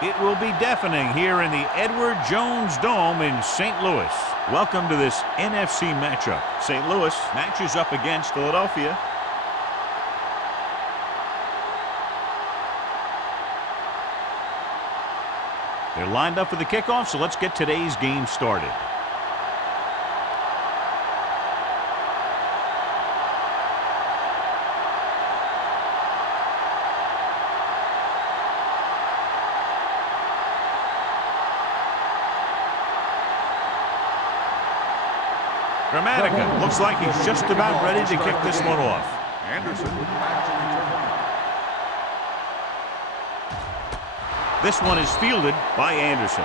It will be deafening here in the Edward Jones Dome in St. Louis. Welcome to this NFC matchup. St. Louis matches up against Philadelphia. They're lined up for the kickoff, so let's get today's game started. Gramatica looks like he's just about ready to kick this one off. Anderson back to return. This one is fielded by Anderson.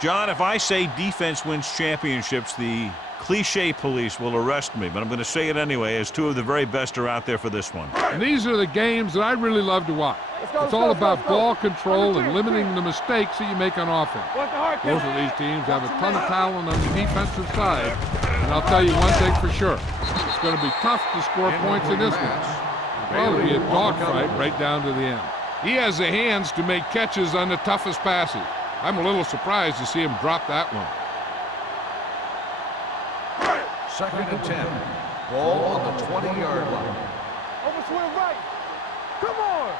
John, if I say defense wins championships, the cliche police will arrest me, but I'm going to say it anyway, as two of the very best are out there for this one. And these are the games that I really love to watch. It's all about ball control and limiting the mistakes that you make on offense. Both of these teams have a ton of talent on the defensive side, and I'll tell you one thing for sure. It's going to be tough to score points in this one. It'll probably be a dogfight right down to the end. He has the hands to make catches on the toughest passes. I'm a little surprised to see him drop that one. 2nd and 10. Ball on the 20-yard line. Overswing right. Come on.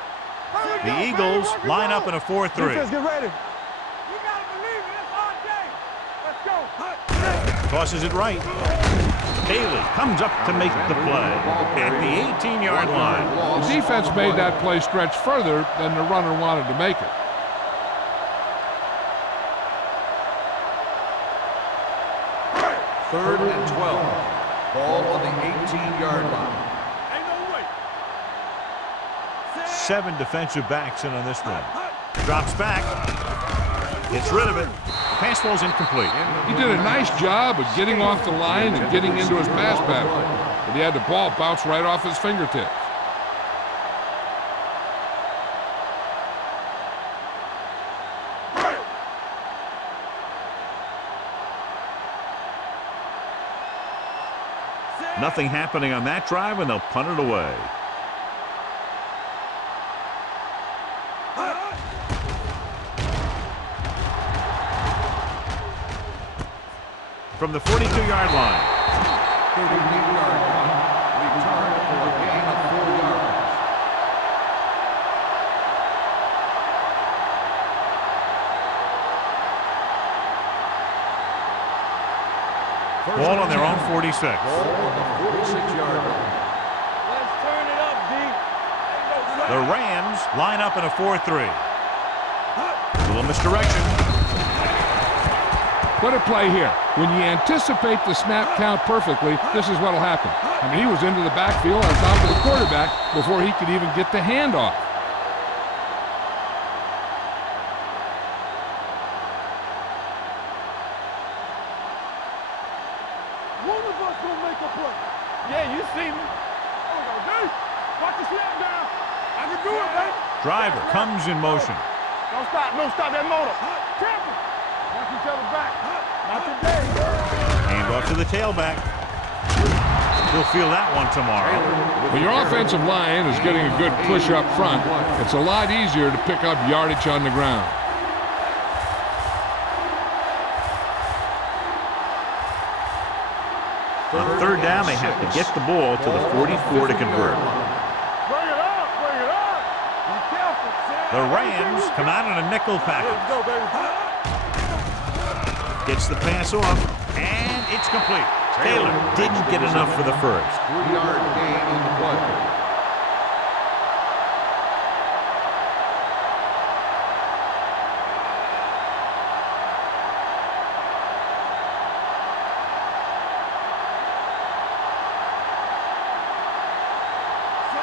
The Eagles line up in a 4-3. Defense, get ready. You gotta believe it. It's our day. Let's go. Tosses it right. Daly comes up to make the play at the 18-yard line. The defense made that play stretch further than the runner wanted to make it. Third and 12. Ball on the 18-yard line. Ain't no way. 7 defensive backs in on this one. Drops back. Gets rid of it. Pass falls incomplete. He did a nice job of getting off the line and getting into his pass pattern, but he had the ball bounce right off his fingertips. Nothing happening on that drive, and they'll punt it away. From the 42-yard line. 38-yard line. Return for a gain of 4 yards. Ball on their own 46. Ball on the 46-yard line. Let's turn it up, D. The Rams line up in a 4-3. A little misdirection. What a play here. When you anticipate the snap count perfectly, this is what will happen. I mean, he was into the backfield on top of the quarterback before he could even get the handoff. One of us gonna make a play. Yeah, you see me. Oh, D. Watch the snap down. I can do it, baby. Driver comes in motion. Don't stop. Don't stop that motor. Careful. Watch each other back. Not today. Hand off to the tailback. He'll feel that one tomorrow. When your offensive line is getting a good push up front, it's a lot easier to pick up yardage on the ground. On 3rd down, they have to get the ball to the 44 to convert. Bring it up. Bring it up. Be careful. The Rams come out in a nickel package. Let's go, baby. Gets the pass off, and it's complete. Taylor didn't get enough for the first. 3-yard gain in the play.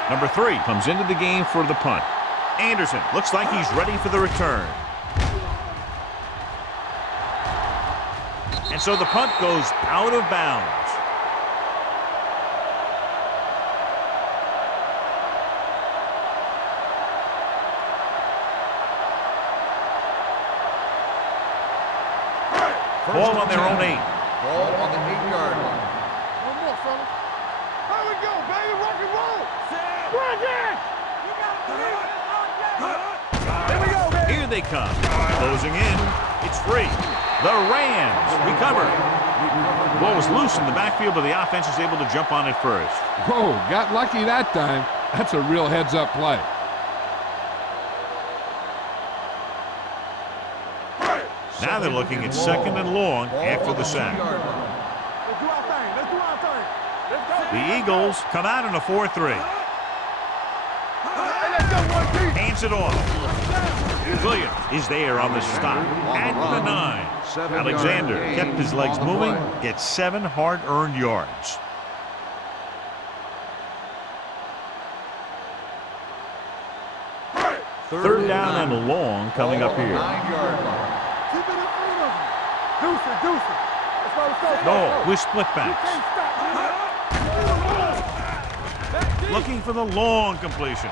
Number 3 comes into the game for the punt. Anderson looks like he's ready for the return. And so the punt goes out of bounds. Ball on their own 8. Ball on the 8-yard line. One more, fella. Here we go, baby. Rock and roll. Bring it. they come. Closing in. It's free. The Rams recover. The ball was loose in the backfield, but the offense is able to jump on it first. Whoa, got lucky that time. That's a real heads-up play. Now they're looking at 2nd and long after the sack. Let's do our thing. Let's do our thing. Let's go. The Eagles come out in a 4-3. Hey, let's go, one team. Hands it off. Williams is there on the stop at the 9. Alexander kept his legs moving, gets 7 hard-earned yards. Third down and long coming up here. 9-yard line. Keep it in front of him. Deuce it, deuce it. Let's go, let's go. No, let's go. with split backs. Can't stop. Looking for the long completion.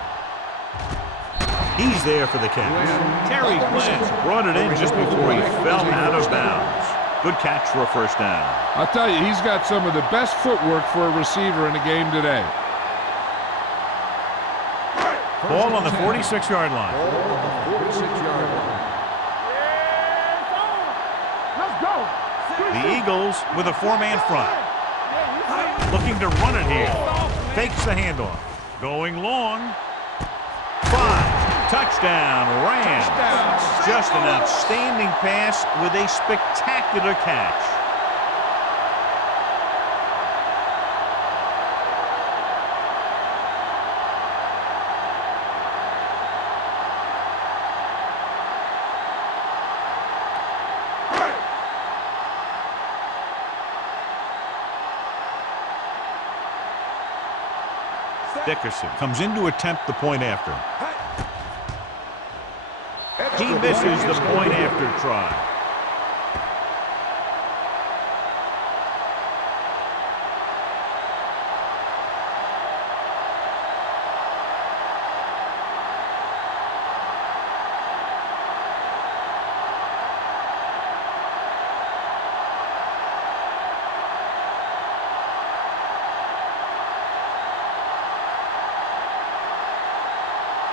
He's there for the catch. Terry Glenn brought it in just before he fell out of bounds. Good catch for a first down. I'll tell you, he's got some of the best footwork for a receiver in the game today. Ball on the 46-yard line. Ball on the 46-yard line. Let's go. The Eagles with a 4-man front. Looking to run it here. Fakes the handoff. Going long. 5. Touchdown, Rams. Just an outstanding pass with a spectacular catch. Dickerson comes in to attempt the point after. He misses the point after try.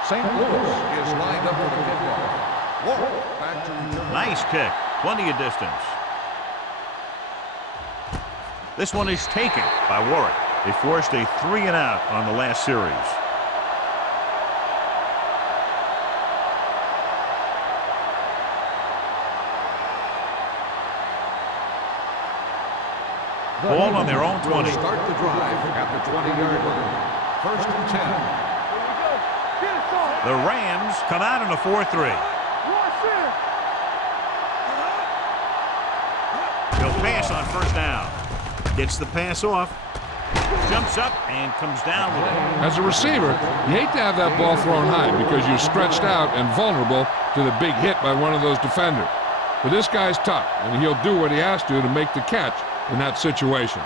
St. Louis is lined up for the kickoff. Whoa, back to return. Nice kick. Plenty of distance. This one is taken by Warwick. They forced a 3-and-out on the last series. Ball on their own 20. Start the drive at the 20-yard line. 1st and 10. The Rams come out in a 4-3. He'll pass on first down. Gets the pass off. Jumps up and comes down with it. As a receiver, you hate to have that ball thrown high because you're stretched out and vulnerable to the big hit by one of those defenders. But this guy's tough, and he'll do what he has to make the catch in that situation.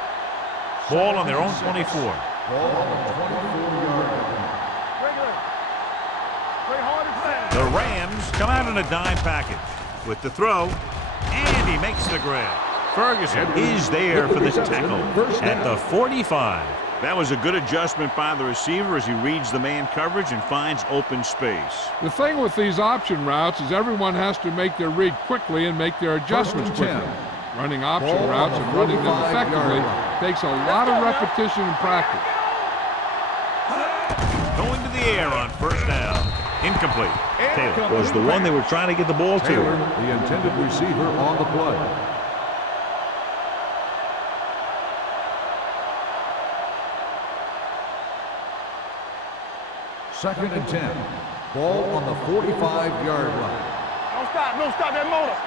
Ball on their own 24. Ball on the 24-yard line. The Rams come out in a dime package with the throw, and he makes the grab. Ferguson is there for the tackle at the 45. That was a good adjustment by the receiver as he reads the man coverage and finds open space. The thing with these option routes is everyone has to make their read quickly and make their adjustments quickly. Running option routes and running them effectively takes a lot of repetition and practice. Going to the air on first down. Incomplete. Taylor was the one they were trying to get the ball to. Taylor, the intended receiver on the play. Second and 10. Ball on the 45-yard line. Don't stop. Don't stop that motor.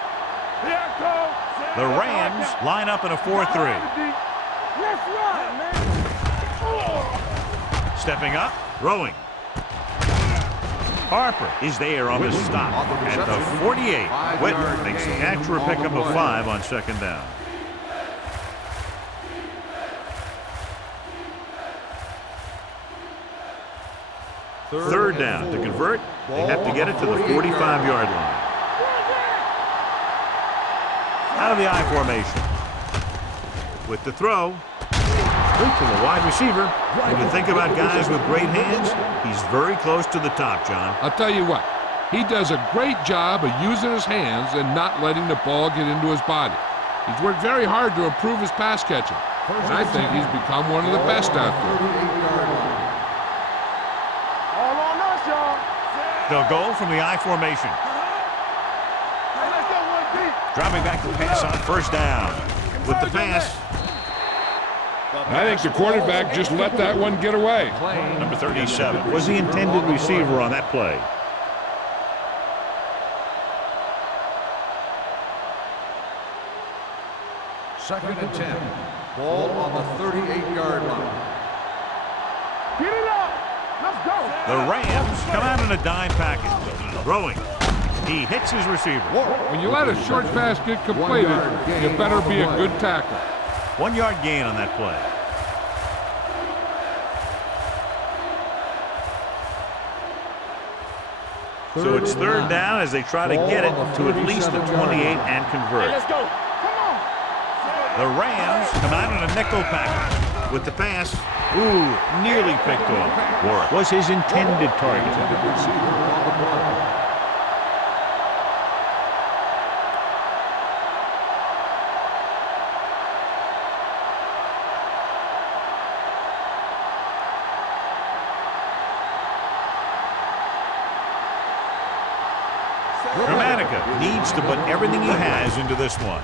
Here it comes. The Rams line up in a 4-3. Let's run, man. Stepping up, throwing. Harper is there on the stop at the 48. Whitten makes the catch for a pickup of 5 on second down. Third down. To convert, they have to get it to the 45-yard line. Out of the I formation. With the throw. Straight to the wide receiver. When you think about guys with great hands, he's very close to the top, John. I'll tell you what, He does a great job of using his hands and not letting the ball get into his body. He's worked very hard to improve his pass catching, and I think he's become one of the best out there. All on us, y'all. They'll go from the I formation. Hey, let's go one deep. Dropping back to pass on first down. With the pass, I think the quarterback just let that one get away. number 37 was the intended receiver on that play. Second and 10. Ball on the 38-yard line. Get it up. Let's go. The Rams come out in a dime package. Throwing. He hits his receiver. When you let a short pass get completed, you better be a good tackle. 1 yard gain on that play. So it's third down as they try to get it to at least the 28 and convert. Let's go. Come on. The Rams come out in a nickel package. With the pass, nearly picked off. Warwick was his intended target. Needs to put everything he has into this one.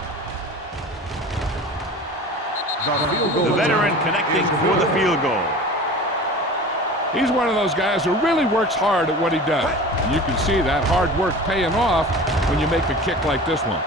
The veteran connecting for the field goal. He's one of those guys who really works hard at what he does. And you can see that hard work paying off when you make a kick like this one.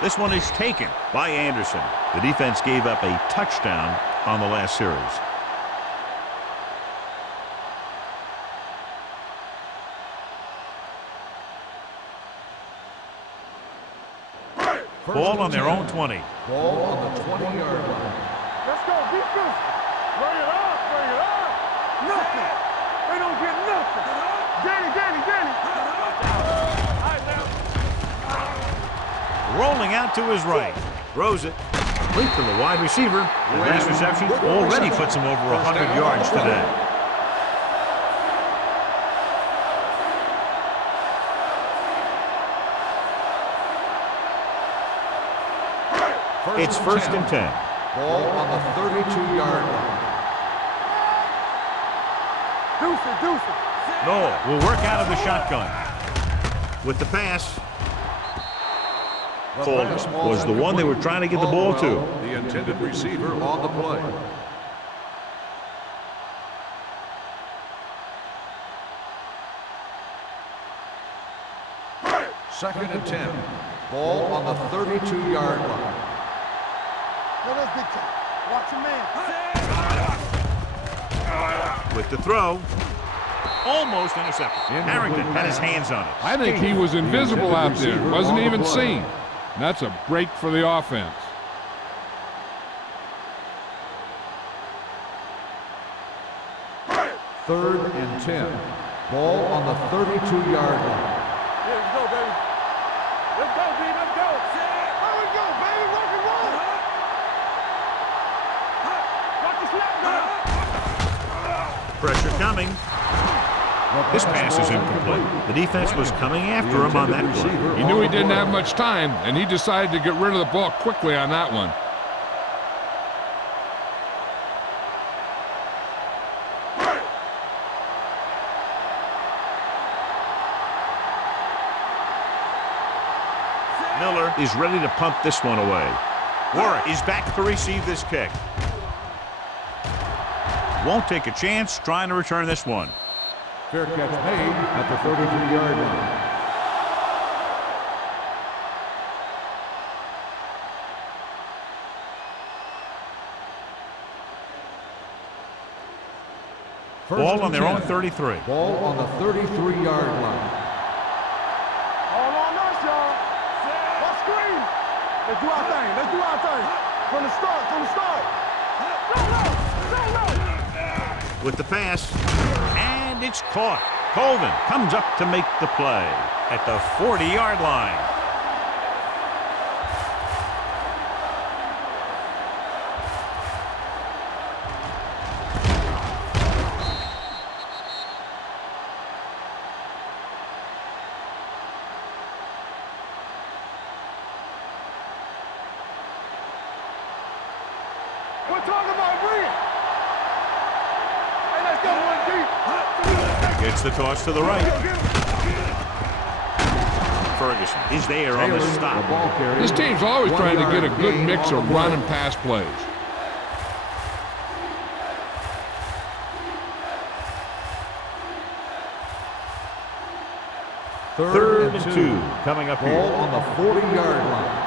This one is taken by Anderson. The defense gave up a touchdown on the last series. Ball on their own 20. Ball on the 20-yard line. Let's go. Defense. Bring it up. Bring it up. Nothing. They don't get nothing. Danny. Rolling out to his right. Throws it. Complete to the wide receiver. The last reception already puts him over 100 yards today. It's first and 10. Ball on the 32-yard line. Deuce. Noel will work out of the shotgun. With the pass. Coleman was the one they were trying to get the ball to. The intended receiver on the play. Second and 10. Ball on the 32-yard line. Yo, that's big time. Watch your man. With the throw. Almost intercepted. Harrington had his hands on it. I think he was invisible out there. Wasn't even seen. And that's a break for the offense. Third and 10. Ball on the 32-yard line. Yeah, let's go, baby. Let's go, B. Let's go. There we go, baby. Rock and roll. Watch the snap now. Pressure coming. This pass is incomplete. The defense was coming after him on that play. He knew he didn't have much time, and he decided to get rid of the ball quickly on that one. Miller is ready to pump this one away. Warwick is back to receive this kick. Won't take a chance trying to return this one. Fair catch made at the 33-yard line. Ball on their own 33. Ball on the 33-yard line. Let's do our thing. Let's do our thing. From the start. From the start. Go. With the pass, and it's caught. Colvin comes up to make the play at the 40-yard line. We're talking about bring. Hey, let's go one deep. Gets the toss to the right. Ferguson is there on the stop. This team's always trying to get a good mix of run and pass plays. Third and 2 coming up here. Ball on the 40-yard line.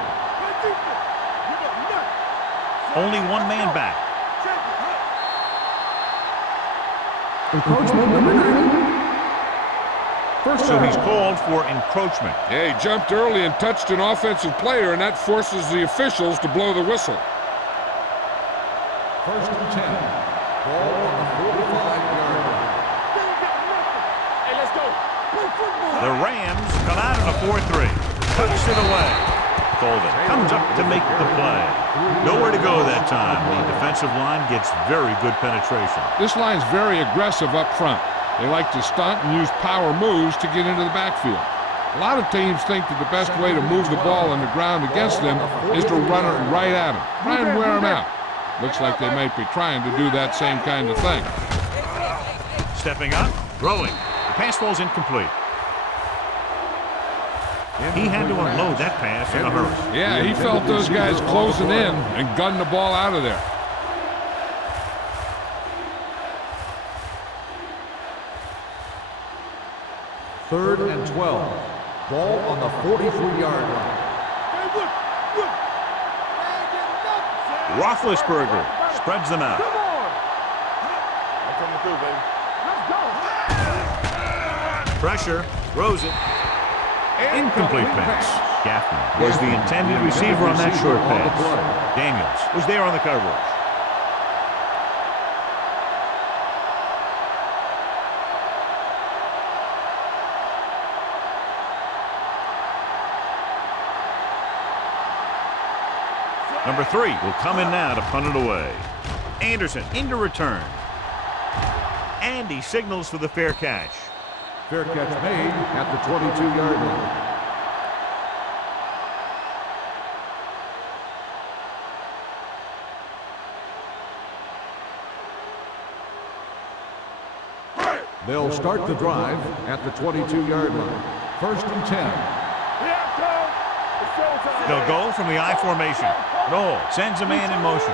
Only one man back. Encroachment number 9. So he's called for encroachment. Yeah, he jumped early and touched an offensive player, and that forces the officials to blow the whistle. First and 10. Ball on the 45-yard line. Hey, let's go. The Rams come out in a 4-3. Puts it away. Colvin comes up to make the play. Nowhere to go that time. The defensive line gets very good penetration. This line's very aggressive up front. They like to stunt and use power moves to get into the backfield. A lot of teams think that the best way to move the ball on the ground against them is to run it right at them. Try and wear them out. Looks like they might be trying to do that same kind of thing. Stepping up, throwing. The pass falls incomplete. He had to unload that pass in a hurry. Yeah, he felt those guys closing in and gunned the ball out of there. Third and 12. Ball on the 43-yard line. Roethlisberger spreads them out. Come on. I'm coming through, baby. Let's go. Pressure, throws it. Incomplete pass. Gaffney was the intended receiver on that short pass. Daniels was there on the coverage. Number 3 will come in now to punt it away. Anderson into return. And he signals for the fair catch. Fair catch made at the 22-yard line. They'll start the drive at the 22-yard line. First and 10. They'll go from the I formation. Roll, sends a man in motion.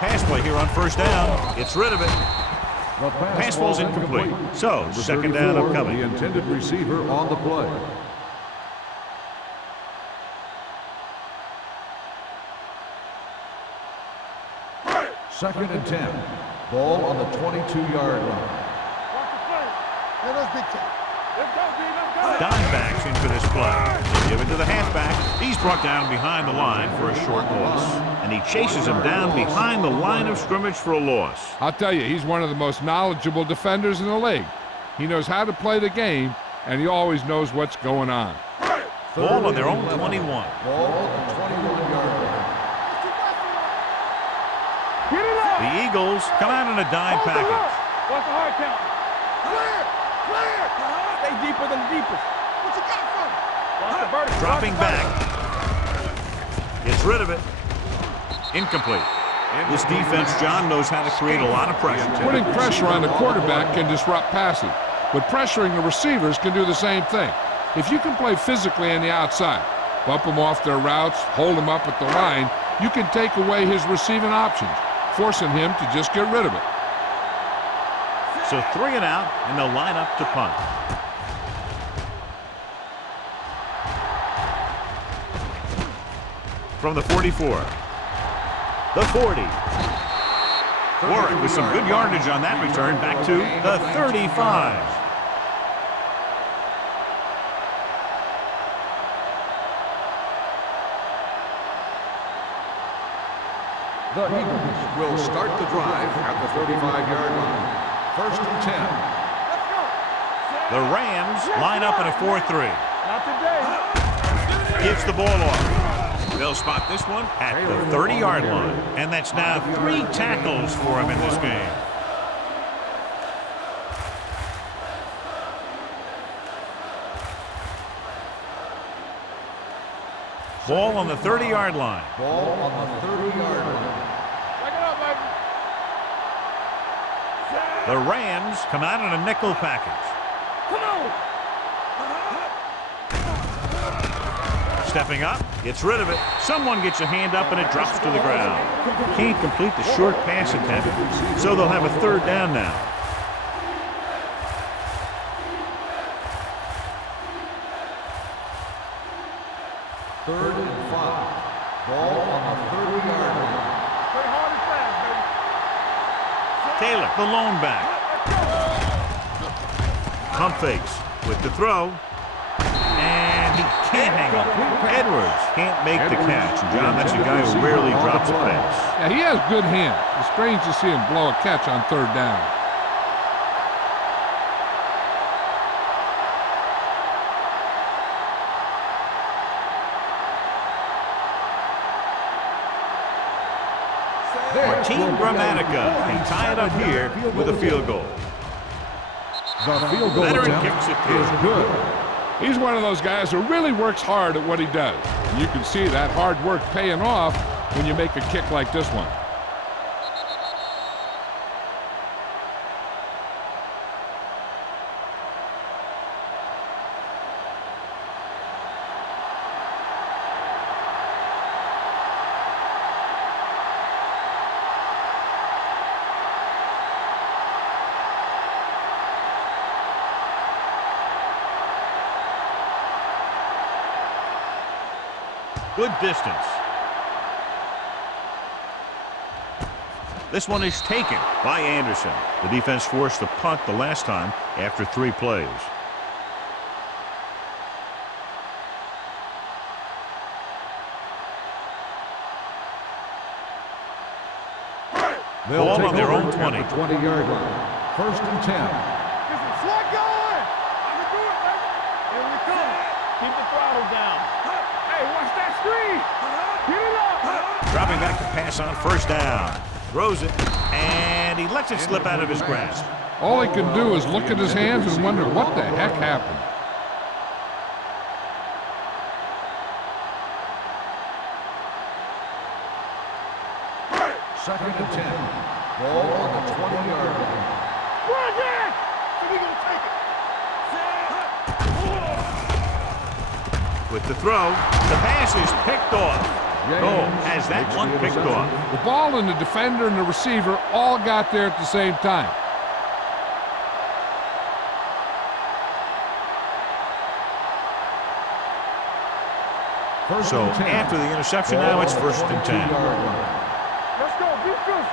Pass play here on first down. Gets rid of it. Pass ball's incomplete. So, second down upcoming. The intended receiver on the play. Second and 10. Ball on the 22-yard line. Dimebacks in for this play. Give it to the halfback. He's brought down behind the line for a short loss. And he chases him down behind the line of scrimmage for a loss. I'll tell you, he's one of the most knowledgeable defenders in the league. He knows how to play the game, and he always knows what's going on. Ball on their own 21. Ball on the 21-yard line. The Eagles come out in a dime package. What's the hard count? Clear! Clear! Stay deeper than the deepest. What you got from? Watch the vertical. Dropping back. Gets rid of it. Incomplete. This defense, John, knows how to create a lot of pressure. Putting pressure on the quarterback can disrupt passing, but pressuring the receivers can do the same thing. If you can play physically on the outside, bump them off their routes, hold them up at the line, you can take away his receiving options, forcing him to just get rid of it. So 3 and out, and they'll line up to punt. From the 44. The 40. Warwick with some good yardage on that return back to the 35. The Eagles will start the drive at the 35-yard line. 1st and 10. Let's go. The Rams line up in a 4-3. Not today. Gives the ball off. They'll spot this one at the 30-yard line. And that's now 3 tackles for him in this game. Ball on the 30-yard line. Ball on the 30-yard line. Back it up, baby. The Rams come out in a nickel package. Come on. Stepping up, gets rid of it. Someone gets a hand up and it drops to the ground. Can't complete the short pass attempt, so they'll have a 3rd down now. Third and 5. Ball on the 30-yard line. Play hard and fast, baby. Taylor, the lone back. Pump fakes with the throw. And he can't hang on. Edwards can't make the catch. And John, that's a guy who rarely drops a pass. Yeah, he has good hands. It's strange to see him blow a catch on 3rd down. Team Gramatica can tie it up here with a field goal. The field goal Veteran attempt kicks it through. is good. He's one of those guys who really works hard at what he does. And you can see that hard work paying off when you make a kick like this one. Good distance. This one is taken by Anderson. The defense forced the punt the last time after 3 plays. They'll Ball take on their over own at 20. the 20-yard line. 1st and 10. Get some slack going. I can do it, baby. Here we come. Keep the throttle down. Hey, watch that screen. Get it up. Dropping back to pass on 1st down. Throws it, and he lets it slip out of his grasp. All he can do is look at his hands and wonder what the heck happened. Second and 10. Ball on the 20-yard line. Run it. So we gonna take it. With the throw, the pass is picked off. Oh, has that one picked off. The ball and the defender and the receiver all got there at the same time. So after the interception, now it's 1st and 10. Let's go. Be good.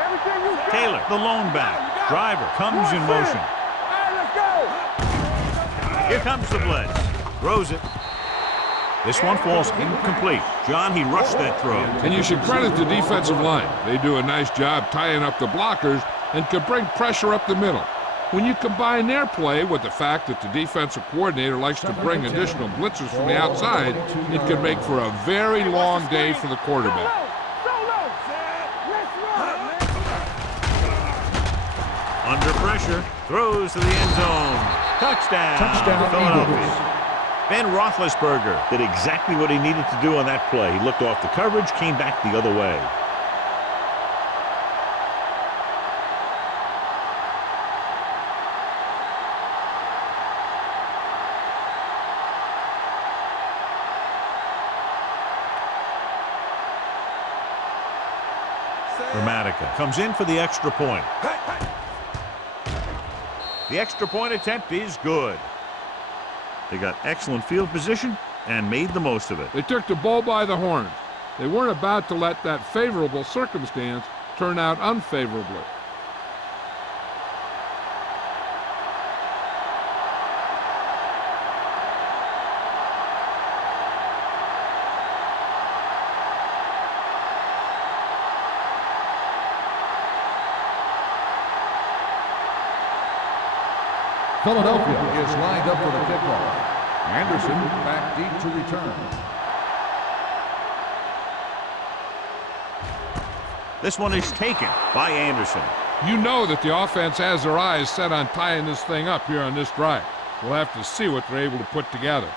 Everything you got. Taylor, the lone back. Driver comes in motion. All right, let's go. Here comes the blitz. Throws it. This one falls incomplete. John, he rushed that throw. And you should credit the defensive line. They do a nice job tying up the blockers and can bring pressure up the middle. When you combine their play with the fact that the defensive coordinator likes to bring additional blitzers from the outside, it can make for a very long day for the quarterback. Solo. Let's run. Under pressure, throws to the end zone. Touchdown, Philadelphia. Ben Roethlisberger did exactly what he needed to do on that play. He looked off the coverage, came back the other way. Gramatica comes in for the extra point. The extra point attempt is good. They got excellent field position and made the most of it. They took the bull by the horns. They weren't about to let that favorable circumstance turn out unfavorably. Philadelphia is lined up for the kickoff. Anderson back deep to return. This one is taken by Anderson. You know that the offense has their eyes set on tying this thing up here on this drive. We'll have to see what they're able to put together.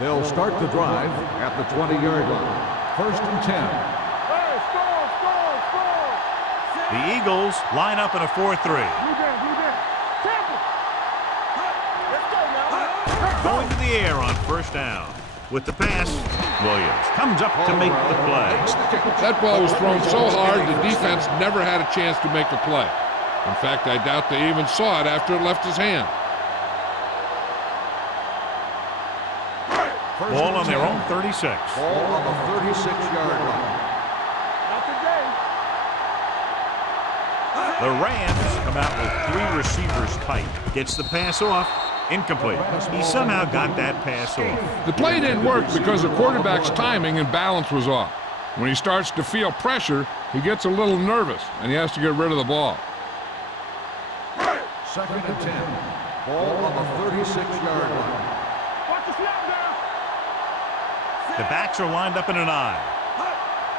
They'll start the drive at the 20-yard line. 1st and 10. Hey, score, score, score. The Eagles line up in a 4-3. Blue down, blue down. Temple. Let's go now. Going to the air on 1st down. With the pass, Williams comes up to make the play. That ball was thrown so hard the defense never had a chance to make a play. In fact, I doubt they even saw it after it left his hand. Ball on their own 36. Ball on the 36-yard line. Not today. The Rams come out with 3 receivers tight. Gets the pass off. Incomplete. He somehow got that pass off. The play didn't work because the quarterback's timing and balance was off. When he starts to feel pressure, he gets a little nervous, and he has to get rid of the ball. 2nd and 10. Ball on the 36-yard line. Watch the snap down. The backs are lined up in an I.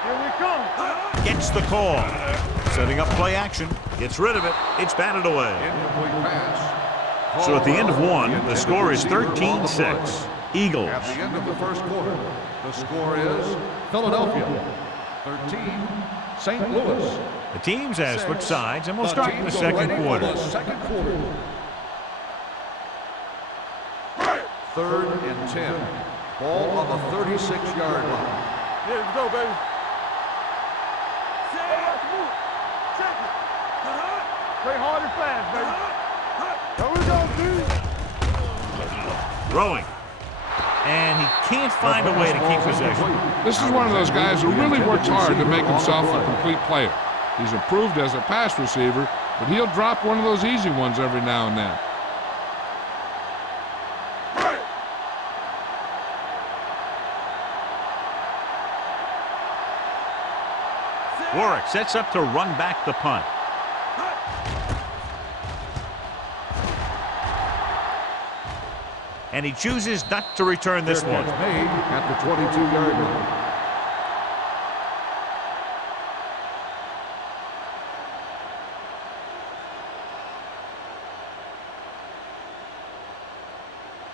Here we come. Gets the call. Setting up play action. Gets rid of it. It's batted away. Incomplete pass. So at the end of 1, the score is 13-6. Eagles. At the end of the 1st quarter, the score is Philadelphia 13, St. Louis. The teams have switched sides, and we'll start in the teams are 2nd ready for quarter. the 2nd quarter. 3rd and 10. Ball on the 36-yard line. Here we go, baby. Play hard and fast, baby. Here we go, dude. Throwing. And he can't find a way to keep possession. This is one of those guys who really works hard to make himself a complete player. He's improved as a pass receiver, but he'll drop one of those easy ones every now and then. Warwick sets up to run back the punt. And he chooses not to return this one. Made at the 22-yard line.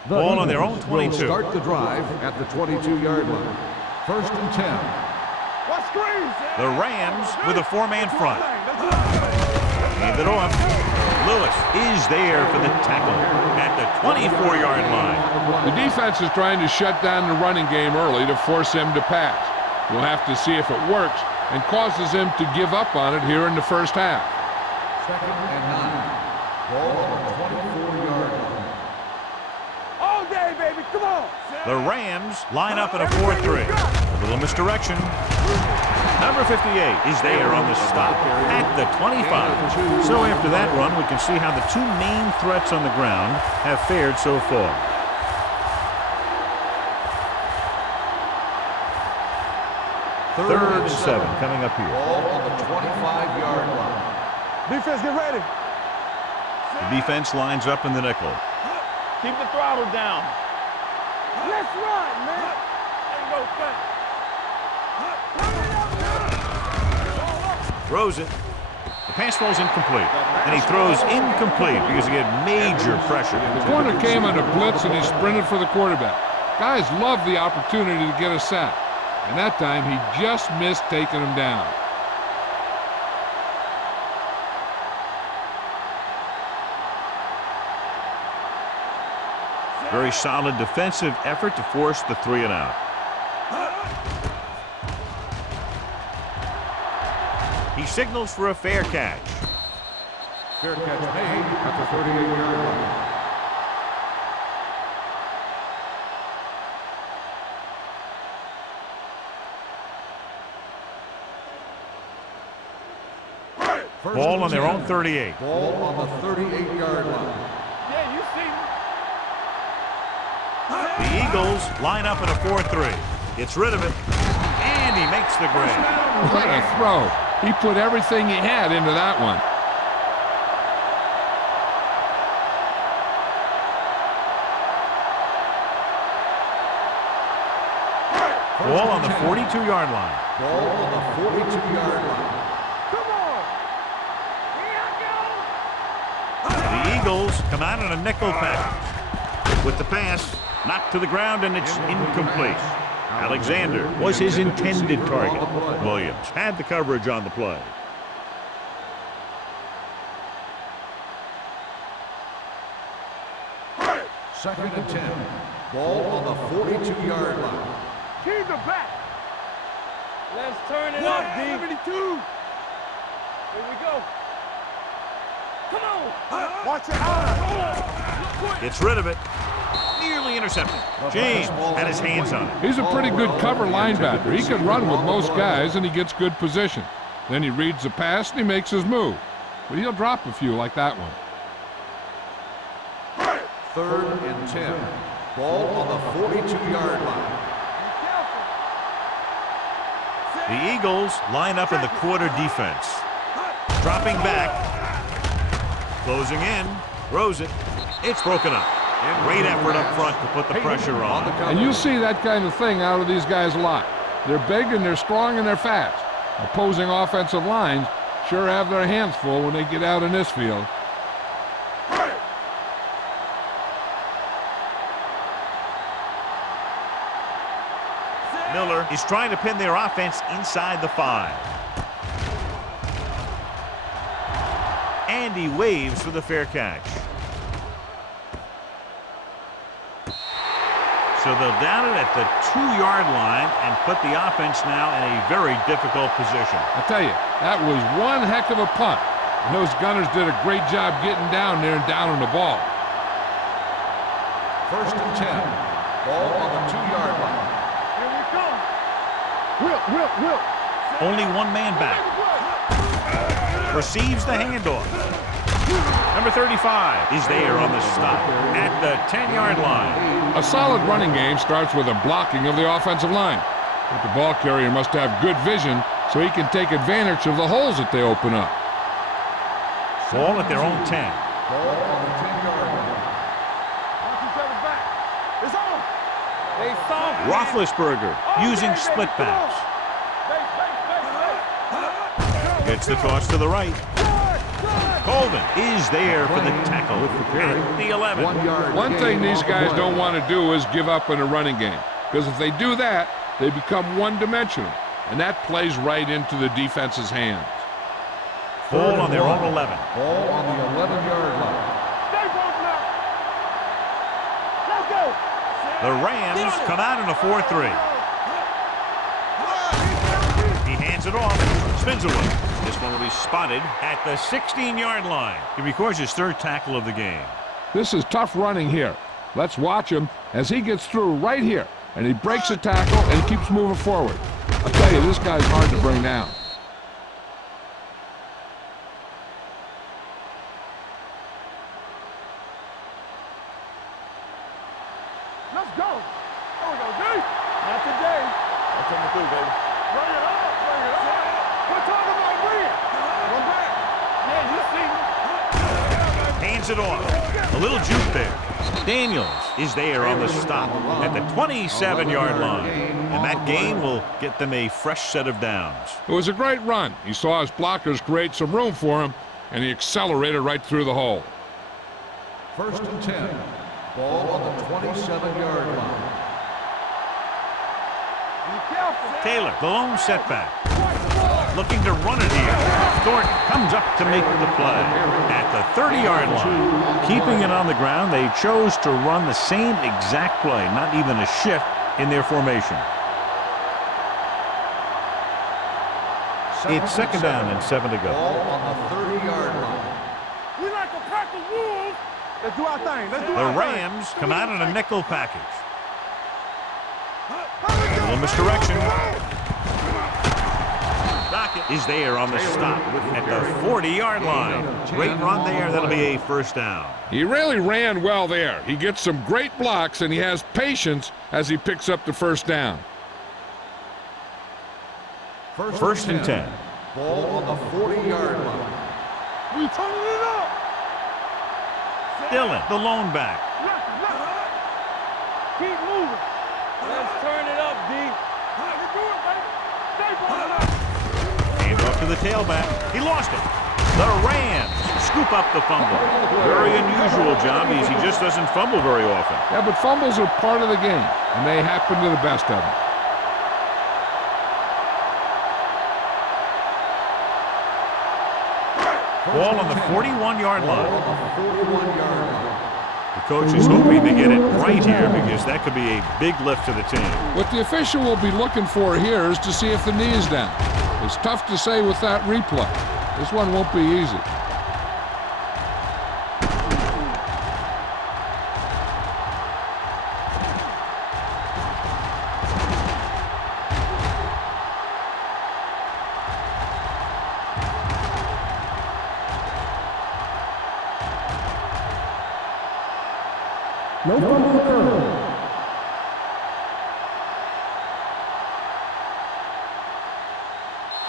Ball on their own 22. Will start the drive at the 22-yard line. 1st and 10. What screens? The Rams with a 4-man front. Hand it off. Lewis is there for the tackle at the 24-yard line. The defense is trying to shut down the running game early to force him to pass. We'll have to see if it works and causes him to give up on it here in the 1st half. 2nd and 9. Ball on the 24-yard line. All day, baby. Come on. The Rams line up in a 4-3. A little misdirection. Number 58 is there on the stop at the 25. So after that run, we can see how the 2 main threats on the ground have fared so far. Third and 7 coming up here. Ball on the 25-yard line. Defense, get ready. The defense lines up in the nickel. Keep the throttle down. Let's run, man. There you go, cut. Throws it. The pass falls incomplete. And he throws incomplete because he had major pressure. The corner came on a blitz and he sprinted for the quarterback. Guys love the opportunity to get a sack. And that time he just missed taking him down. Very solid defensive effort to force the 3 and out. He signals for a fair catch. Fair catch made at the 38-yard line. Ball on their own 38. Ball on the 38-yard line. Yeah, you see me. The Eagles line up in a 4-3. Gets rid of it, and he makes the grab. What a throw. He put everything he had into that one. Ball on the 42-yard line. Ball on the 42-yard line. Come on. Here I The Eagles come out in a nickel package. With the pass, knocked to the ground, and it's incomplete. Alexander was his intended target. Williams had the coverage on the play. Second and 10. Ball on the 42-yard line. Keep the back. Let's turn it up, D. 72. Here we go. Come on. Watch your eyes. Gets rid of it. Nearly intercepted. James had his hands on it. He's a pretty good cover linebacker. He can run with most guys, and he gets good position. Then he reads the pass, and he makes his move. But he'll drop a few like that one. Third and 10. Ball on the 42-yard line. The Eagles line up in the quarter defense. Dropping back. Closing in. Throws it. It's broken up. Great effort up front to put the pressure on. And you see that kind of thing out of these guys a lot. They're big and they're strong and they're fast. Opposing offensive lines sure have their hands full when they get out in this field. Miller is trying to pin their offense inside the 5. And he waves for the fair catch. So they'll down it at the 2-yard line and put the offense now in a very difficult position. I tell you, that was one heck of a punt. And those gunners did a great job getting down there and down on the ball. First and 10. Ball on the 2-yard line. Here we go. Will. Only one man back. Receives the handoff. Number 35 is there on the stop at the 10-yard line. A solid running game starts with a blocking of the offensive line. But the ball carrier must have good vision so he can take advantage of the holes that they open up. Ball at their own 10. Ball on the 10-yard line. Watch each other back. It's on. They soft. Roethlisberger using split backs. Gets the toss to the right. Colvin is there for the tackle at the 11. 1 yard. One thing these guys don't want to do is give up in a running game. Because if they do that, they become one-dimensional. And that plays right into the defense's hands. Ball on their own 11. Ball on the 11-yard line. Stay broken up. Let's go. The Rams come out in a 4-3. He hands it off, spins away. This one will be spotted at the 16-yard line. He records his 3rd tackle of the game. This is tough running here. Let's watch him as he gets through right here. And he breaks a tackle and keeps moving forward. I'll tell you, this guy's hard to bring down. Let's go. There we go, D. Not today. That's what we do, baby. Bring it up. We're talking about bring it. Go back. Yeah, you see me. Hands it off. A little juke there. Daniels is there on the stop at the 27-yard line. And that gain will get them a fresh set of downs. It was a great run. He saw his blockers create some room for him, and he accelerated right through the hole. First and 10. Ball on the 27-yard line. Be careful. Taylor, the lone setback. Looking to run it here. Thornton comes up to make the play at the 30-yard line. Keeping it on the ground, they chose to run the same exact play, not even a shift in their formation. It's 2nd down and 7 to go. Ball on the 30-yard line. We like a pack of wolves. Let's do our thing. Let's do The our Rams thing. come out in a nickel package. A little misdirection. Dockett is there on the stop at the 40-yard line. Great run there. That'll be a 1st down. He really ran well there. He gets some great blocks, and he has patience as he picks up the 1st down. First and 10. Ball on the 40-yard line. We turning it up. Dillon, the lone back. Keep moving. Let's turn it up, D. You do it, baby. Stay ball up. Hand off to the tailback. He lost it. The Rams scoop up the fumble. Very unusual, John, because he just doesn't fumble very often. Yeah, but fumbles are part of the game, and they happen to the best of them. Ball on the 41-yard line. The coach is hoping to get it right here because that could be a big lift to the team. What the official will be looking for here is to see if the knee is down. It's tough to say with that replay. This one won't be easy. No fumble occurred.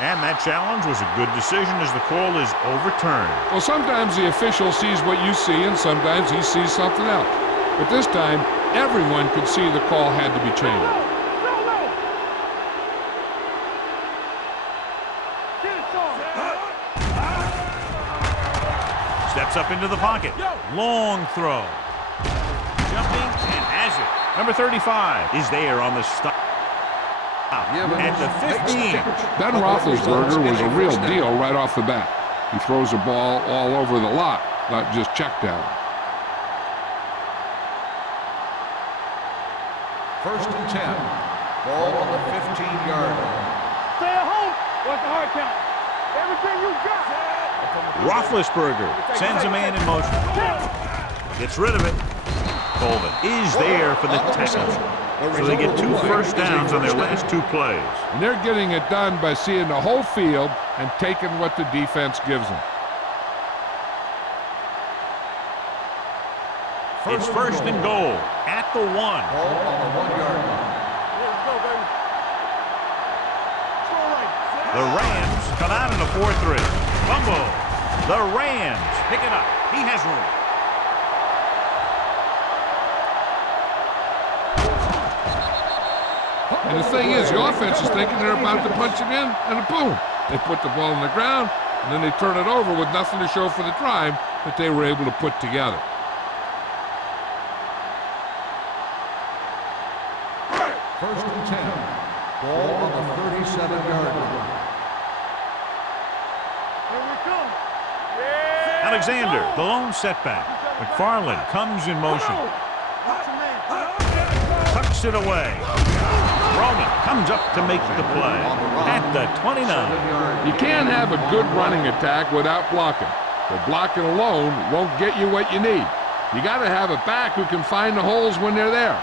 And that challenge was a good decision as the call is overturned. Well, sometimes the official sees what you see, and sometimes he sees something else. But this time, everyone could see the call had to be changed. Steps up into the pocket. Long throw. Jumping and has it. Number 35 is there on the stop. At the 15. Ben Roethlisberger was a real deal right off the bat. He throws the ball all over the lot, not just check down. First and 10. Ball on the 15-yard line. Stay at home. What's the hard count? Everything you got. Roethlisberger sends a man in motion. Gets rid of it. Colvin is there for the tackle. So they get 2 first downs on their last 2 plays. And they're getting it done by seeing the whole field and taking what the defense gives them. It's first and goal at the 1. Ball on the 1-yard line. Let's go, baby. Go right. The Rams come out in a 4-3. Fumble. The Rams pick it up. He has room. And the thing is, the offense is thinking they're about to punch it in, and boom, they put the ball on the ground, and then they turn it over with nothing to show for the drive that they were able to put together. First and 10. Ball on the 37-yard line. Here we come. Yeah. Alexander, the lone setback. McFarland comes in motion. Watch your man. Tucks it away. Roman comes up to make the play at the 29. You can't have a good running attack without blocking. But blocking alone won't get you what you need. You got to have a back who can find the holes when they're there.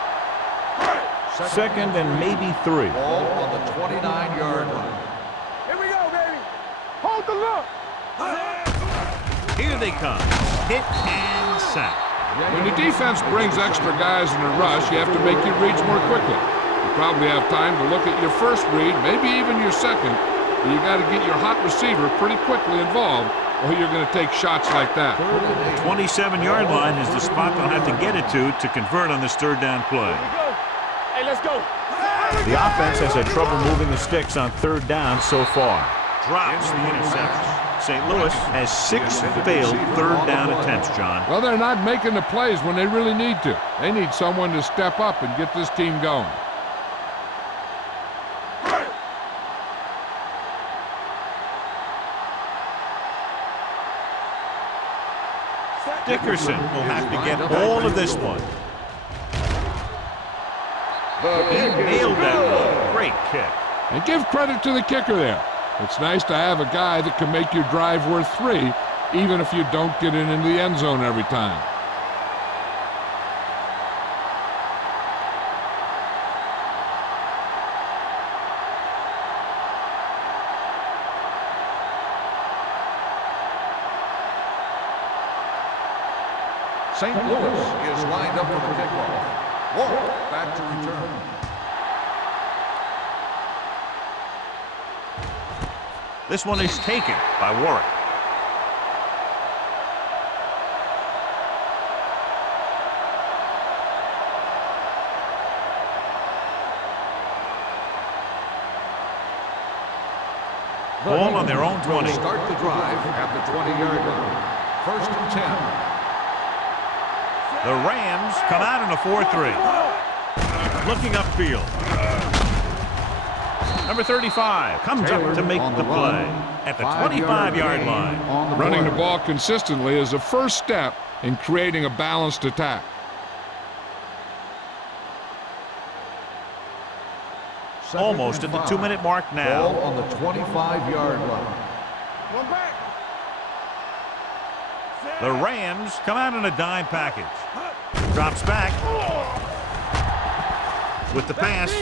Second and maybe 3. Ball on the 29-yard line. Here we go, baby. Hold the look. Here they come. Hit and sack. When the defense brings extra guys in a rush, you have to make your reads more quickly. You probably have time to look at your first read, maybe even your second, but you got to get your hot receiver pretty quickly involved, or you're going to take shots like that. 27-yard line is the spot they'll have to get it to convert on this 3rd down play. Hey, let's go. The offense has had trouble moving the sticks on 3rd down so far. Drops the interception. St. Louis has 6 failed 3rd down attempts, John. Well, they're not making the plays when they really need to. They need someone to step up and get this team going. Dickerson will have to get all of this one. He nailed that one. Great kick. And give credit to the kicker there. It's nice to have a guy that can make your drive worth 3, even if you don't get it into the end zone every time. St. Louis is lined up for the kickoff. Ward back to return. This one is taken by Warwick. Ball on their own 20. Start the drive at the 20-yard line. 1st and 10. The Rams come out in a 4-3. Looking upfield. Number 35 comes up to make the play at the 25-yard line. Running the ball consistently is the first step in creating a balanced attack. Almost at the 2-minute mark now. Ball on the 25-yard line. One back. The Rams come out in a dime package. Drops back. With the pass,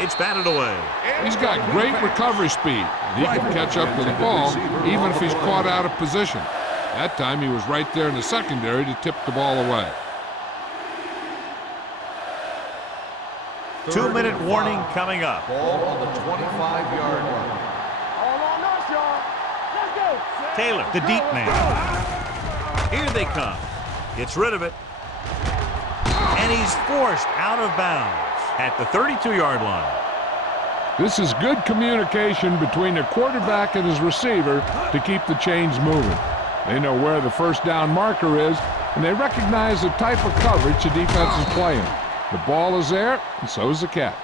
it's batted away. He's got great recovery speed, and he can catch up to the ball even if he's caught out of position. That time he was right there in the secondary to tip the ball away. 2-minute warning coming up. Ball on the 25-yard line. All on us, y'all. Let's go. Taylor, the deep man. Here they come. Gets rid of it. And he's forced out of bounds at the 32-yard line. This is good communication between the quarterback and his receiver to keep the chains moving. They know where the first down marker is, and they recognize the type of coverage the defense is playing. The ball is there, and so is the catch.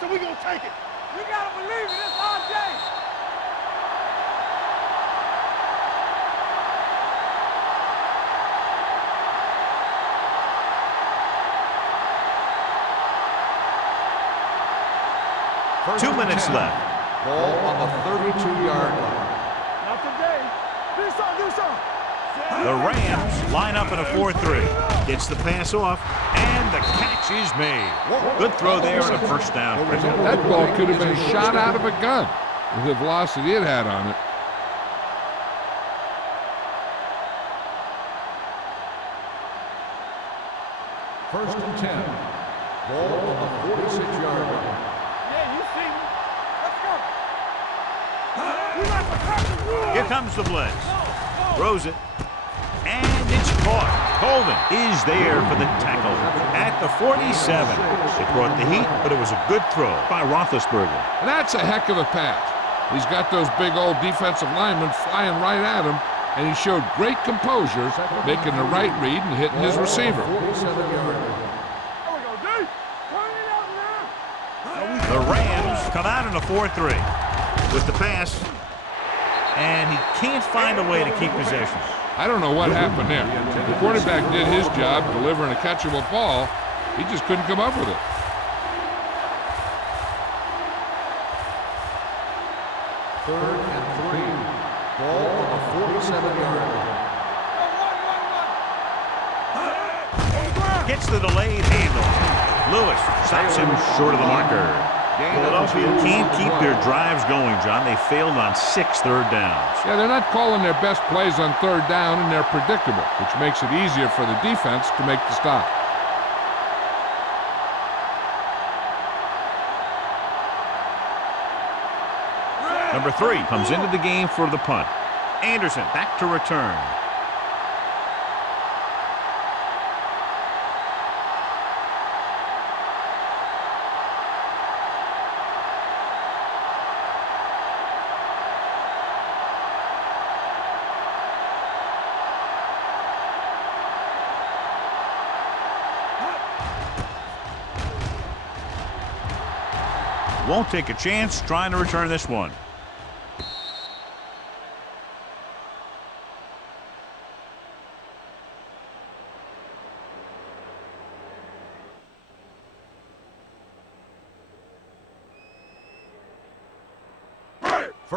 So we gonna take it. You gotta believe it. It's our day. First 2 and minutes 10. left. Ball on the 32-yard line. Not today. Do something. The Rams line up in a 4-3. Gets the pass off, and the catch is made. Good throw there and a first down. That ball could have been shot out of a gun with the velocity it had on it. First and 10. Ball on the 46-yard line. Yeah, you see me. Let's go. We like to cut the rule. Here comes the blitz. Throws it. And it's caught. Colvin is there for the tackle at the 47. It brought the heat, but it was a good throw by Roethlisberger. And that's a heck of a pass. He's got those big old defensive linemen flying right at him, and he showed great composure, making the right read and hitting his receiver. 47-yard line. There we go, D. Turn it up now. The Rams come out in a 4-3 with the pass, and he can't find a way to keep possession. I don't know what happened there. The quarterback did his job delivering a catchable ball. He just couldn't come up with it. Third and 3. Ball on the 47-yard line. Gets the delayed handle. Lewis stops him short of the marker. Philadelphia can't keep their drives going, John. They failed on 6 third downs. Yeah, they're not calling their best plays on third down, and they're predictable, which makes it easier for the defense to make the stop. Number 3 comes into the game for the punt. Anderson back to return. Won't take a chance trying to return this one.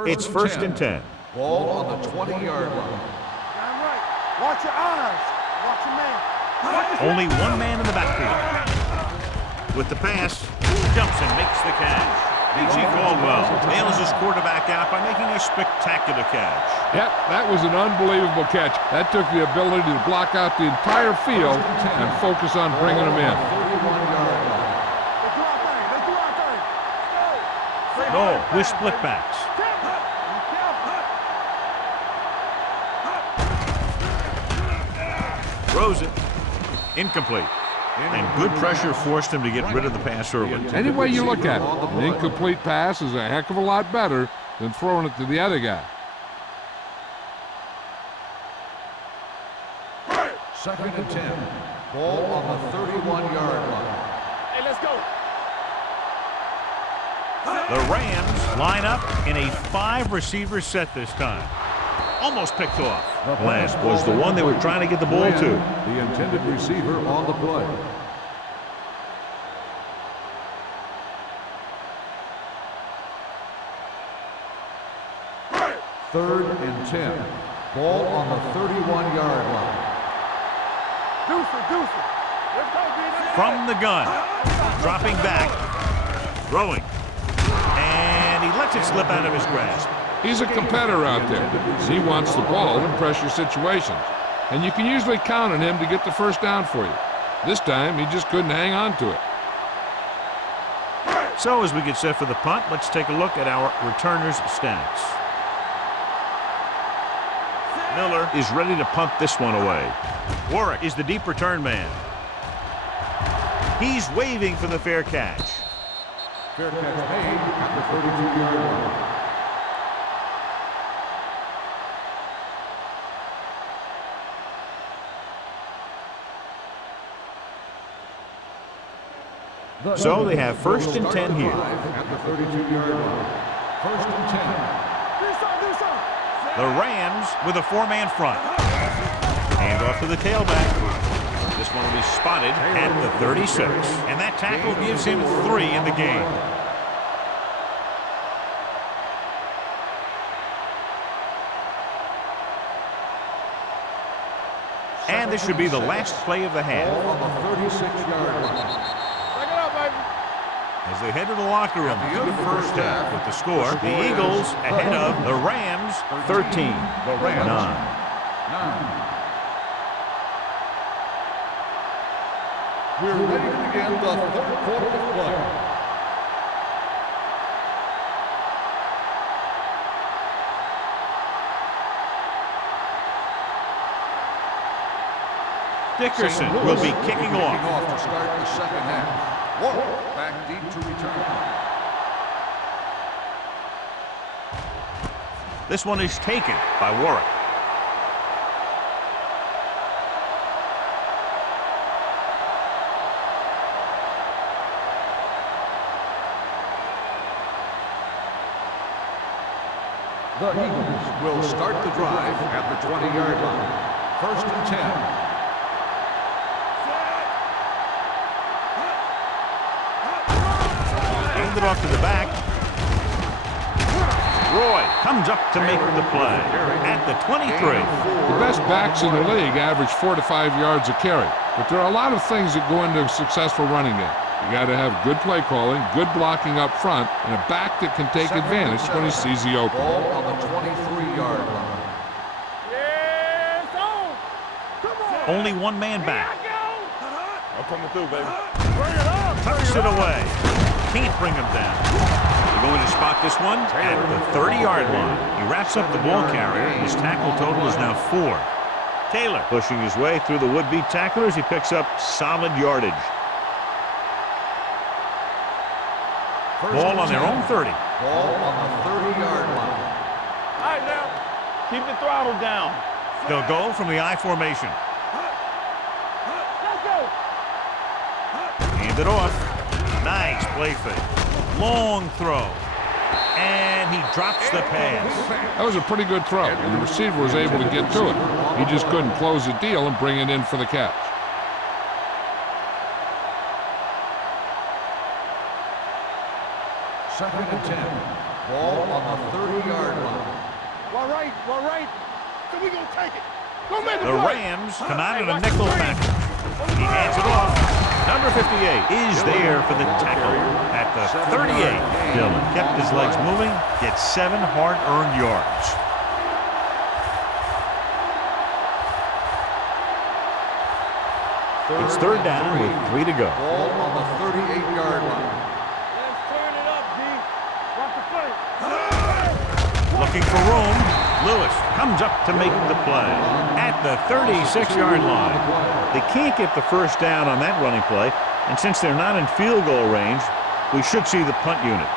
It's first and 10. Ball on the 20-yard line. Damn right. Watch your eyes. Watch your man. Only one man in the backfield. With the pass, jumps and makes the catch. B.G. Caldwell nails his quarterback out by making a spectacular catch. Yep, that was an unbelievable catch. That took the ability to block out the entire field and focus on bringing them in. 31-yard line. The drop with split backs. Throws it. Incomplete. And good pressure forced him to get rid of the pass early. Any way you look at it, an incomplete pass is a heck of a lot better than throwing it to the other guy. Second and 10. Ball on the 31-yard line. Hey, let's go. The Rams line up in a 5-receiver set this time. Almost picked off. Last was the one they were trying to get the ball to. The intended receiver on the play. Third and 10. Ball on the 31-yard line. Deuce. Let's go, D. From the gun. Dropping back. Throwing. And he lets it slip out of his grasp. He's a competitor out there. He wants the ball in pressure situations. And you can usually count on him to get the first down for you. This time, he just couldn't hang on to it. So as we get set for the punt, let's take a look at our returners' stats. Miller is ready to punt this one away. Warwick is the deep return man. He's waving for the fair catch. Fair catch made at the 32-yard line. So they have first and 10 here. At the 32-yard line. First and 10. The Rams with a 4-man front. Hand off to the tailback. This one will be spotted at the 36. And that tackle gives him 3 in the game. And this should be the last play of the half. Ball on the 36-yard line. As they head to the locker room to the first half with the score, the Eagles ahead of the Rams 13. The Rams 9. We're ready to begin the third quarter of play. Dickerson will be kicking off. To start the second half. Warwick back deep to return. This one is taken by Warwick. The Eagles will start the drive at the 20-yard line. First and 10. It off to the back. Roy comes up to make the play at the 23. The best backs in the league average 4 to 5 yards a carry. But there are a lot of things that go into a successful running game. You got to have good play calling, good blocking up front, and a back that can take advantage when he sees the opening. Ball on the 23-yard line. Yes, on. Come on. Only one man back. I'm coming through, baby. Bring it up. Tucks it away. Can't bring him down. They're going to spot this one at the 30-yard line. He wraps up the ball carrier. His tackle total is now 4. Taylor pushing his way through the would-be tacklers. He picks up solid yardage. Ball on their own 30. Ball on the 30-yard line. All right, now. Keep the throttle down. They'll go from the I formation. Let's go. Hand it off. Nice play fake. Long throw. And he drops the pass. That was a pretty good throw, and the receiver was able to get to it. He just couldn't close the deal and bring it in for the catch. Second and 10. Ball on the 30-yard line. All right. So we gonna take it. Go make The Rams come out in a nickel package. He hands it off. Number 58 is there for the tackle at the 38. Dillon kept his legs moving, gets 7 hard-earned yards. It's third down with 3 to go. Ball on the 38-yard line. Let's turn it up, D. Watch the play. looking for room. Lewis comes up to make the play at the 36-yard line. They can't get the first down on that running play, and since they're not in field goal range, we should see the punt unit.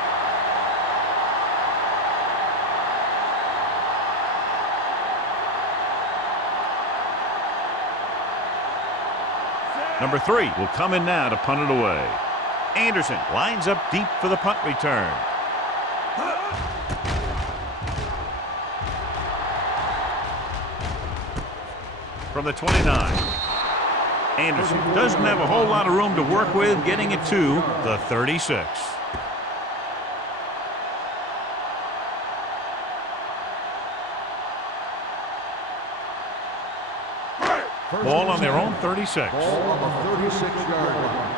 Number 3 will come in now to punt it away. Anderson lines up deep for the punt return. From the 29. Anderson doesn't have a whole lot of room to work with, getting it to the 36. Ball on their own 36. Ball on the 36-yard line.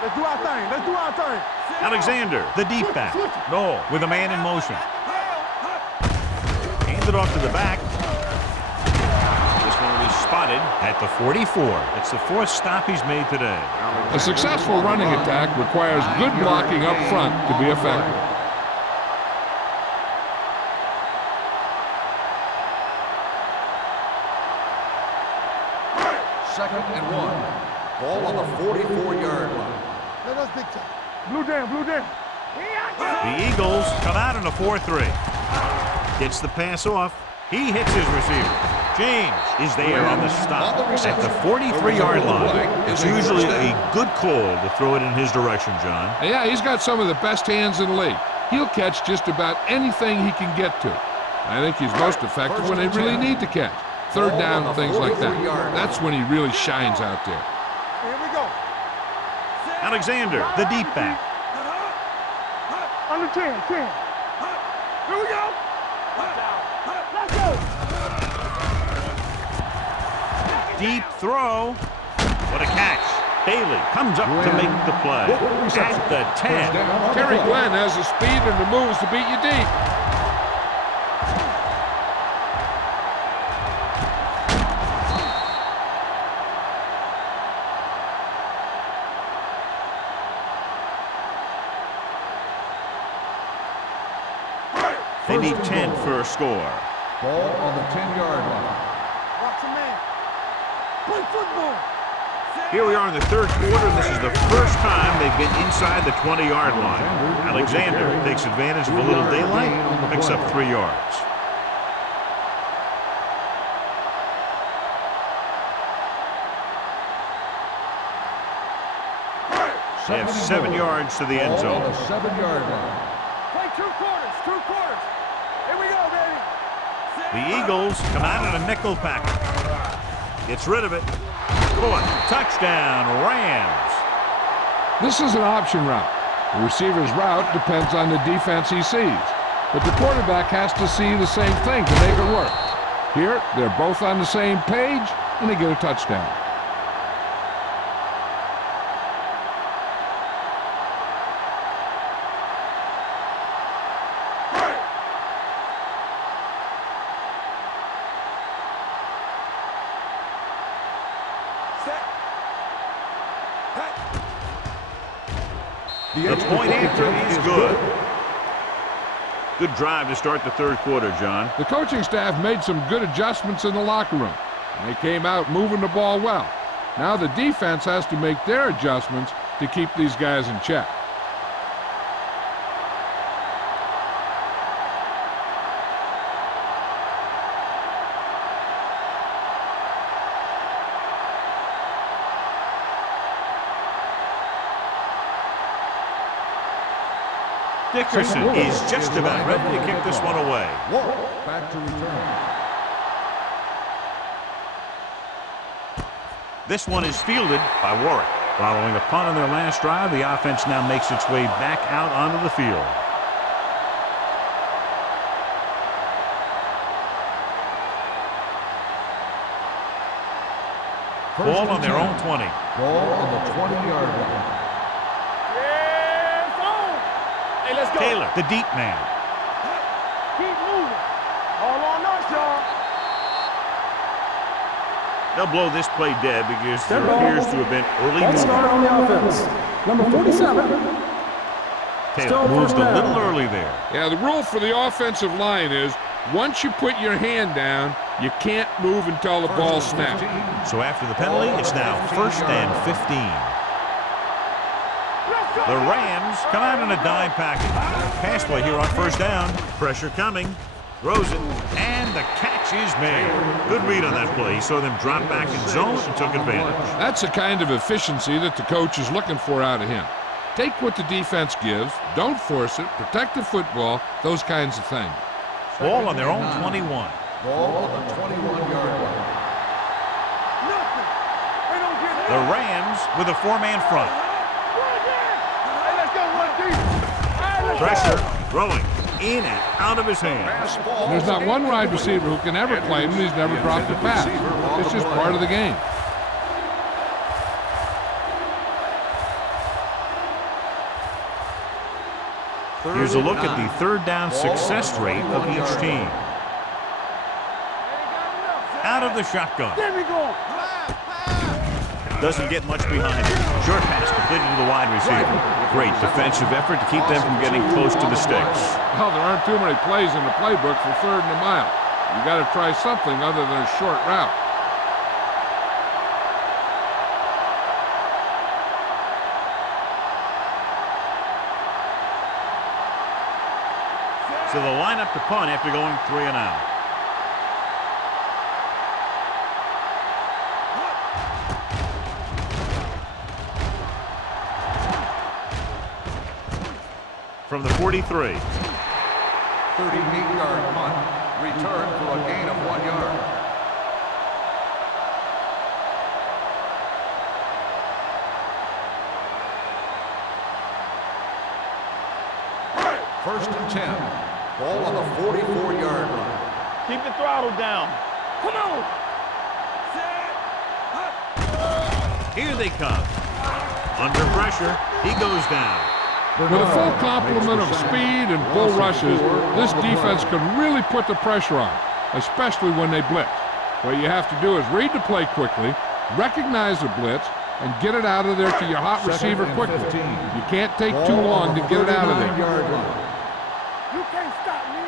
Let's do our thing. Let's do our thing. Alexander, the deep back. Noel with a man in motion. Hands it off to the back. This one will be spotted at the 44. It's the 4th stop he's made today. A successful running attack requires good blocking up front to be effective. Second and 1. Ball on the 44-yard line. Let us big time. Blue down, blue down. The Eagles come out in a 4-3. Gets the pass off. He hits his receiver. James is there on the stop at the 43-yard line. It's usually a good call to throw it in his direction, John. Yeah, he's got some of the best hands in the league. He'll catch just about anything he can get to. I think he's most effective when they really need to catch. Third down, things like that. That's when he really shines out there. Here we go. Alexander, the deep back. Under 10, 10. Here we go. Let's go. Deep throw. What a catch. Bailey comes up to make the play at the 10. Terry Glenn has the speed and the moves to beat you deep. They need 10 for a score. Ball on the 10-yard line. Watch a man. Play football. Here we are in the 3rd quarter, and this is the first time they've been inside the 20-yard line. Alexander takes advantage of a little daylight, picks up 3 yards. They have 7 yards to the end Ball on zone. the 7-yard line. Play 2 quarters, 2 quarters. Here we go, baby. The Eagles come out in a nickel package. Gets rid of it. Caught. Touchdown, Rams. This is an option route. The receiver's route depends on the defense he sees. But the quarterback has to see the same thing to make it work. Here, they're both on the same page, and they get a touchdown. The point after is good. Good drive to start the 3rd quarter, John. The coaching staff made some good adjustments in the locker room, and they came out moving the ball well. Now the defense has to make their adjustments to keep these guys in check. Dickerson is just about ready to kick this one away. Back to return. This one is fielded by Warwick. Following a punt on their last drive, the offense now makes its way back out onto the field. Ball on their own 20. Ball on the 20-yard line. Hey, let's go. Taylor, the deep man. Keep moving. All on us, y'all. They'll blow this play dead because there appears to have been early Let's movement. start on the offense. Number 47. Taylor moved a little early there. Yeah, the rule for the offensive line is once you put your hand down, you can't move until the ball snaps. So after the penalty, it's now 1st and 15. The Rams come out in a dime package. Pass play here on 1st down. Pressure coming. Throws it. And the catch is made. Good read on that play. He saw them drop back in zone and took advantage. That's the kind of efficiency that the coach is looking for out of him. Take what the defense gives. Don't force it. Protect the football. Those kinds of things. Ball on their own 21. Ball on the 21-yard line. The Rams with a 4-man front. Pressure, throwing, in and out of his hands. There's not one wide receiver who can ever claim he's never dropped a pass. It's just part of the game. Here's a look at the 3rd down success rate of each team. Out of the shotgun. Doesn't get much behind it. Short pass completed to the wide receiver. Great defensive effort to keep them from getting close to the sticks. Well, there aren't too many plays in the playbook for 3rd and a mile. You got to try something other than a short route. So they'll line up to punt after going 3 and out. From the 43. 38-yard punt. Return for a gain of 1 yard. First and 10. Ball on the 44-yard line. Keep the throttle down. Come on. Here they come. Under pressure, he goes down. With a full complement of speed and bull rushes, this defense can really put the pressure on, especially when they blitz. What you have to do is read the play quickly, recognize the blitz, and get it out of there to your hot receiver quickly. You can't take too long to get it out of there. You can't stop me.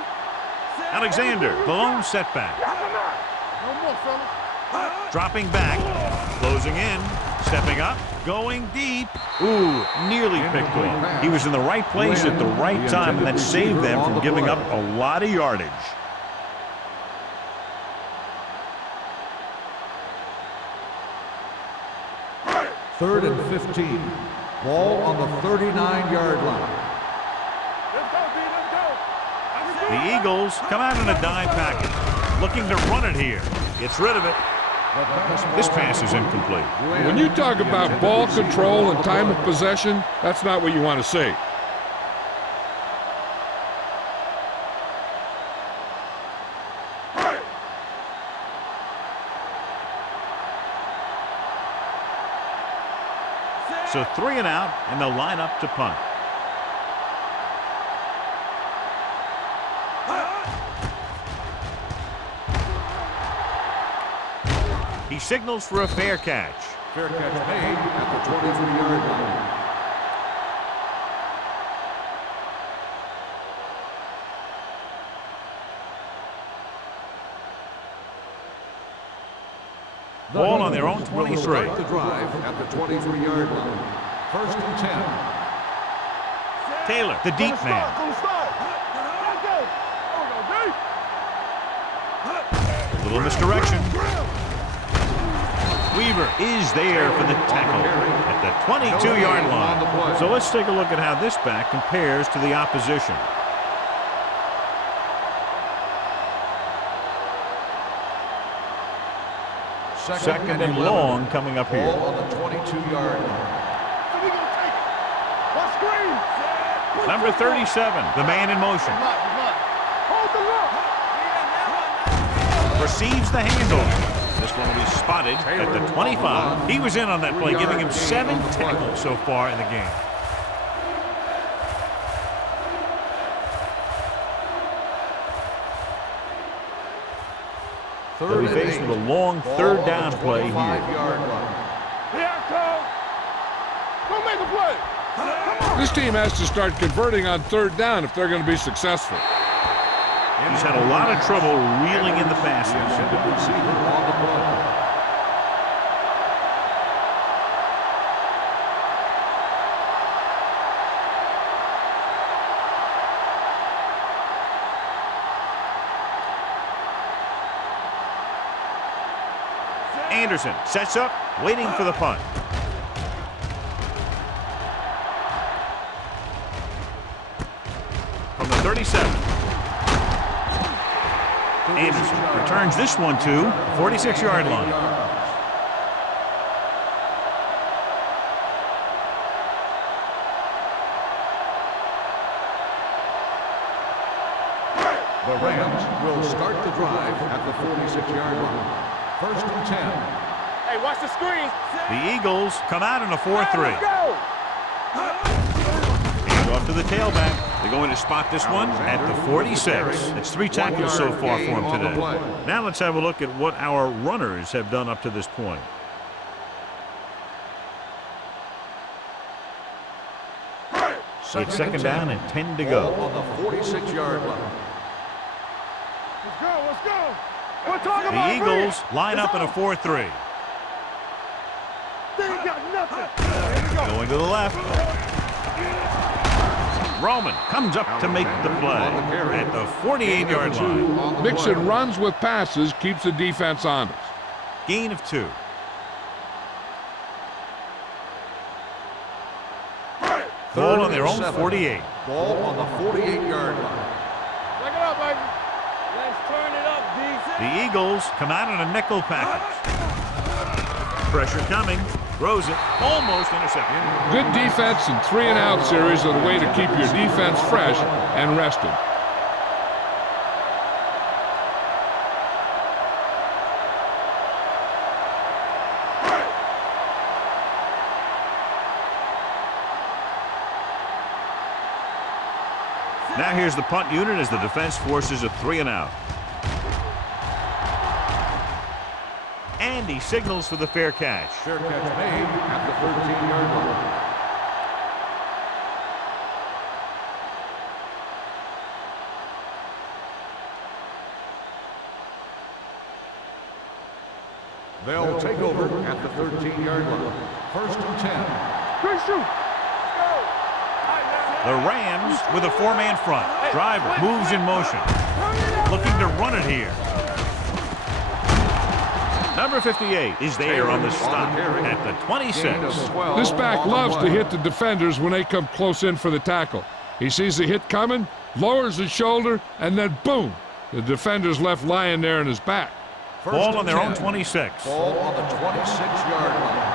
Alexander, the lone setback. No more, fellas. Dropping back, closing in, stepping up, going deep. Ooh, nearly picked off. He was in the right place at the right time, and that saved them from giving up a lot of yardage. Third and 15. Ball on the 39-yard line. Let's go, B. Let's go. The Eagles come out in a dime package, looking to run it here. Gets rid of it. This pass is incomplete. When you talk about ball control and time of possession, that's not what you want to see. So 3 and out, and they'll line up to punt. He signals for a fair catch. Fair catch made at the 23-yard line. Ball on their own 23. Start the drive at the 23-yard line. First and 10. Taylor, the deep man. Let's go. A little misdirection. Weaver is there for the tackle at the 22-yard line. So let's take a look at how this back compares to the opposition. Second and long coming up here. Ball on the 22-yard line. Number 37, the man in motion. Hold the look. Receives the handoff. This one will be spotted at the 25. He was in on that play, giving him 7 tackles so far in the game. They'll be faced with a long 3rd down play here. Yard line. Here I come. Go make a play. This team has to start converting on third down if they're going to be successful. He's had a lot of trouble reeling in the passes. Intended receiver on the play. Anderson sets up, waiting for the punt. From the 37. Anderson returns this one to the 46-yard line. The Rams will start the drive at the 46-yard line. First and 10. Hey, watch the screen. The Eagles come out in a 4-3. Let's go. Hand off to the tailback. They're going to spot this one at the 46. That's 3 tackles so far for him today. Now let's have a look at what our runners have done up to this point. It's second down and 10 to go. On the 46-yard line. Let's go. Let's go. We're talking The about Eagles line up in a 4-3. They ain't got nothing. Going to the left. Roman comes up to make the play at the 48-yard line. Mixing runs with passes keeps the defense honest. Gain of 2. Ball on their own 48. Ball on the 48-yard line. Check it out, baby. Let's turn it up, DC. The Eagles come out in a nickel package. Pressure coming. Throws it. Almost intercepted. Good defense and 3-and-out series are the way to keep your defense fresh and rested. Now here's the punt unit as the defense forces a 3-and-out. And he signals for the fair catch. Fair catch made at the 13-yard line. They'll take over at the 13-yard line. First and 10. Good shoot. The Rams with a 4-man front. Driver moves in motion. Looking to run it here. Number 58 is there on the stop at the 26. This back loves to hit the defenders when they come close in for the tackle. He sees the hit coming, lowers his shoulder, and then boom, the defender's left lying there in his back. Ball on their own 26. Ball on the 26-yard line.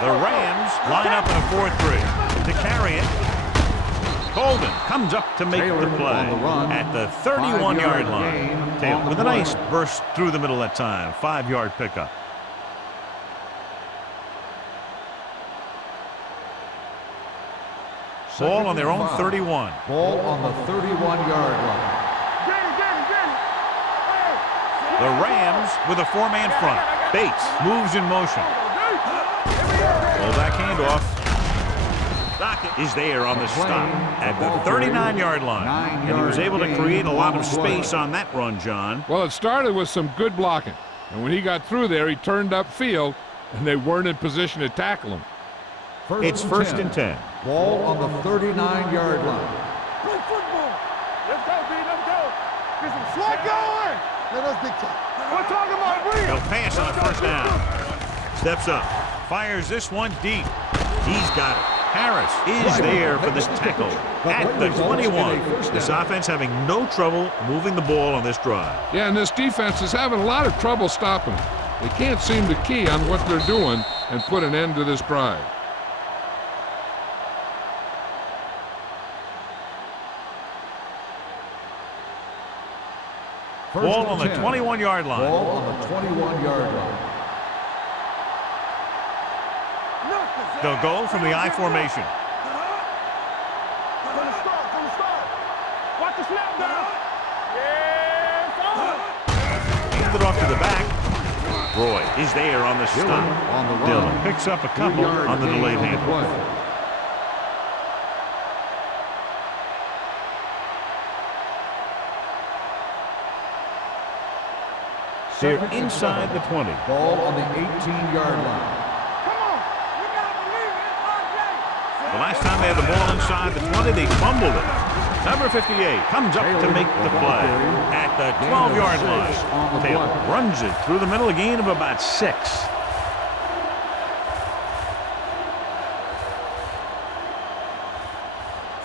The Rams line up in a 4-3. To carry it, Colvin comes up to make the play at the 31-yard line. Taylor with a nice burst through the middle that time. 5-yard pickup. Ball on their own 31. Ball on the 31-yard line. The Rams with a 4-man front. Bates moves in motion. Fullback handoff. Dockett is there on the stop at the 39-yard line. And he was able to create a lot of space on that run, John. Well, it started with some good blocking. And when he got through there, he turned upfield, and they weren't in position to tackle him. It's first and 10. Ball on the 39-yard line. Play football. Let's go, B. Let's go. Get some swag going. Let us dictate. We're talking about real. He'll pass on first down. Steps up. Fires this one deep. He's got it. Harris is there for this tackle at the 21. This offense having no trouble moving the ball on this drive. Yeah, and this defense is having a lot of trouble stopping them. They can't seem to key on what they're doing and put an end to this drive. Ball on the 21-yard line. Ball on the 21-yard line. They'll go from the I formation. From the start. Watch the snap down. Yes, Hand it off to the back. Roy is there on the stop. On the run. Dillon picks up a couple on the delayed handle. They're inside the 20. Ball on the 18-yard line. Come on. You got to believe it. It's The last time they had the ball inside the 20, they fumbled it. Number 58 comes up to make the play at the 12-yard line. Taylor runs it through the middle, a gain of about 6.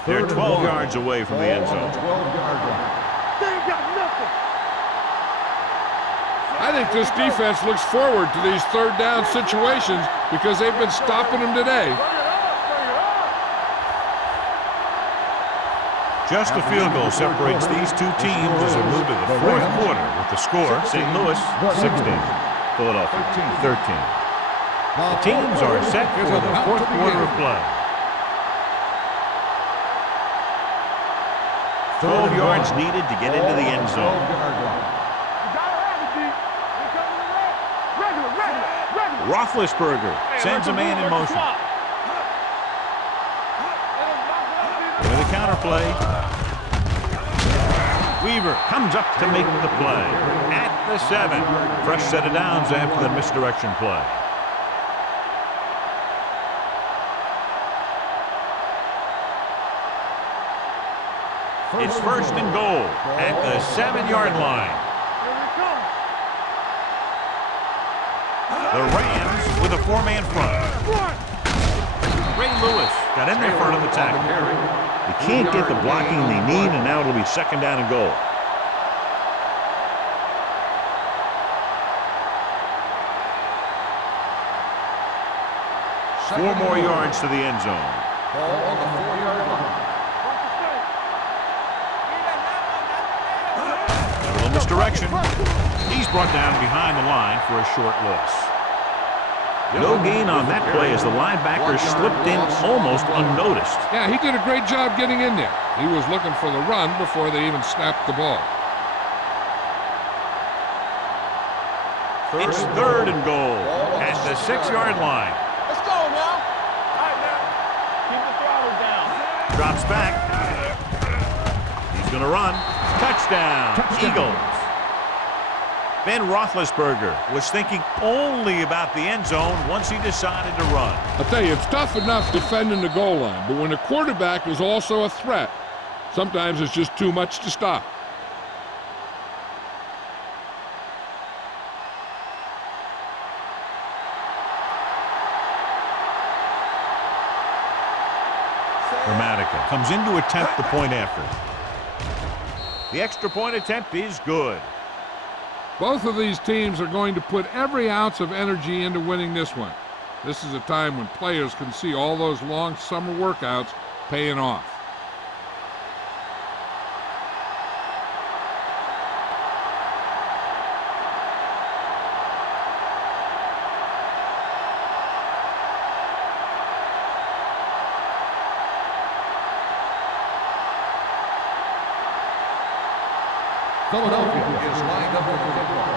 They're 12 yards away from the end zone. 12-yard line. They ain't got nothing. I think this defense looks forward to these third down situations because they've been stopping them today. Bring it up. Bring it up. Just a field goal separates these two teams as they move to the fourth quarter with the score, St. Louis 16, Philadelphia 13. The teams are set for the fourth quarter of play. 12 yards needed to get into the end zone. You got to have it, D. Here comes the red. Regular. Roethlisberger sends a man in motion. With a counterplay. Weaver comes up to make the play. At the 7. Fresh set of downs after the misdirection play. It's first and goal at the 7-yard line. Here we come. The Rams with a 4-man front. Ray Lewis got in there front of the tackle. They can't get the blocking they need, and now it'll be second down and goal. Four more yards to the end zone. Ball on the 4-yard line. A little misdirection. He's brought down behind the line for a short loss. No gain on that play as the linebacker slipped in almost unnoticed. Yeah, he did a great job getting in there. He was looking for the run before they even snapped the ball. It's third and goal at the 6-yard line. Let's go now. All right, now. Keep the throttle down. Drops back. He's going to run. Touchdown, Eagles. Ben Roethlisberger was thinking only about the end zone once he decided to run. I'll tell you, it's tough enough defending the goal line, but when the quarterback is also a threat, sometimes it's just too much to stop. Dramatica comes in to attempt the point after. The extra point attempt is good. Both of these teams are going to put every ounce of energy into winning this one. This is a time when players can see all those long summer workouts paying off. Philadelphia is lined up with the football.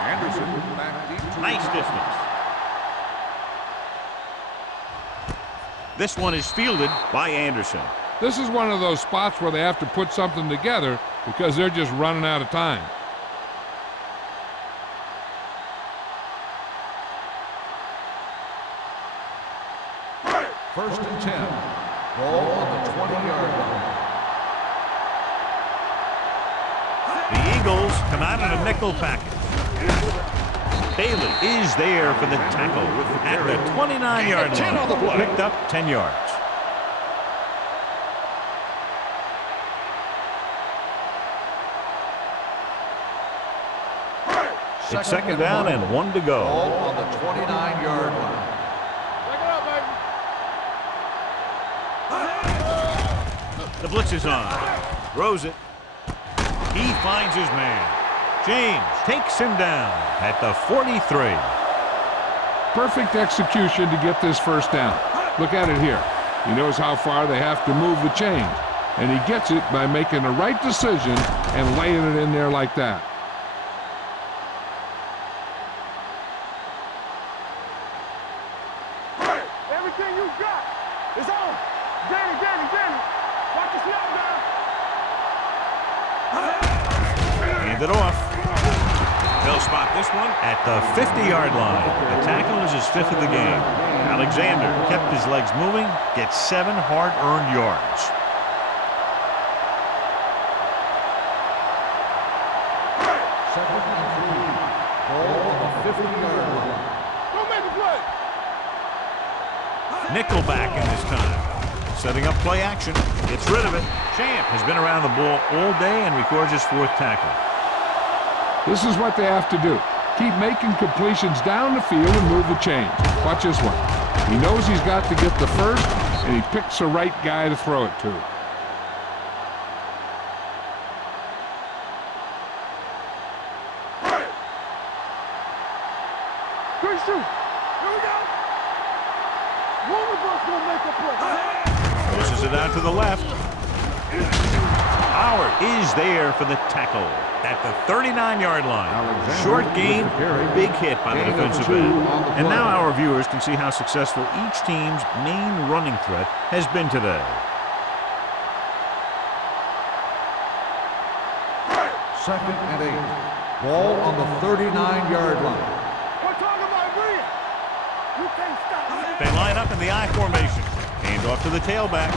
Anderson back deep. Nice distance. This one is fielded by Anderson. This is one of those spots where they have to put something together because they're just running out of time. First and 10. Ball on the 20-yard line. The Eagles come out in a nickel package. Bailey is there for the tackle at the 29-yard line. Picked up 10 yards. It's second down and 1 to go. Ball on the 29-yard line. Take it up, baby. The blitz is on. Throws it. He finds his man. James takes him down at the 43. Perfect execution to get this first down. Look at it here. He knows how far they have to move the chains, and he gets it by making the right decision and laying it in there like that. everything you got. It's on. Danny. Watch your slap down. Hand it off. They'll spot this one at the 50-yard line. The tackle is his 5th of the game. Alexander kept his legs moving, gets 7 hard-earned yards. Second and 3. Ball on the 50-yard line. Go make the play. Nickelback in this time. Setting up play action. Gets rid of it. Champ has been around the ball all day and records his 4th tackle. This is what they have to do. Keep making completions down the field and move the chains. Watch this one. He knows he's got to get the first, and he picks the right guy to throw it to. Good shoot. Here we go. One of us gonna make a play. Pushes it out to the left. Howard is there for the tackle at the 39-yard line. Short gain, big hit by the defensive end. And now our viewers can see how successful each team's main running threat has been today. Second and 8. Ball on the 39-yard line. We're talking about Rhea. You can't stop me. They line up in the I formation. Hand off to the tailback.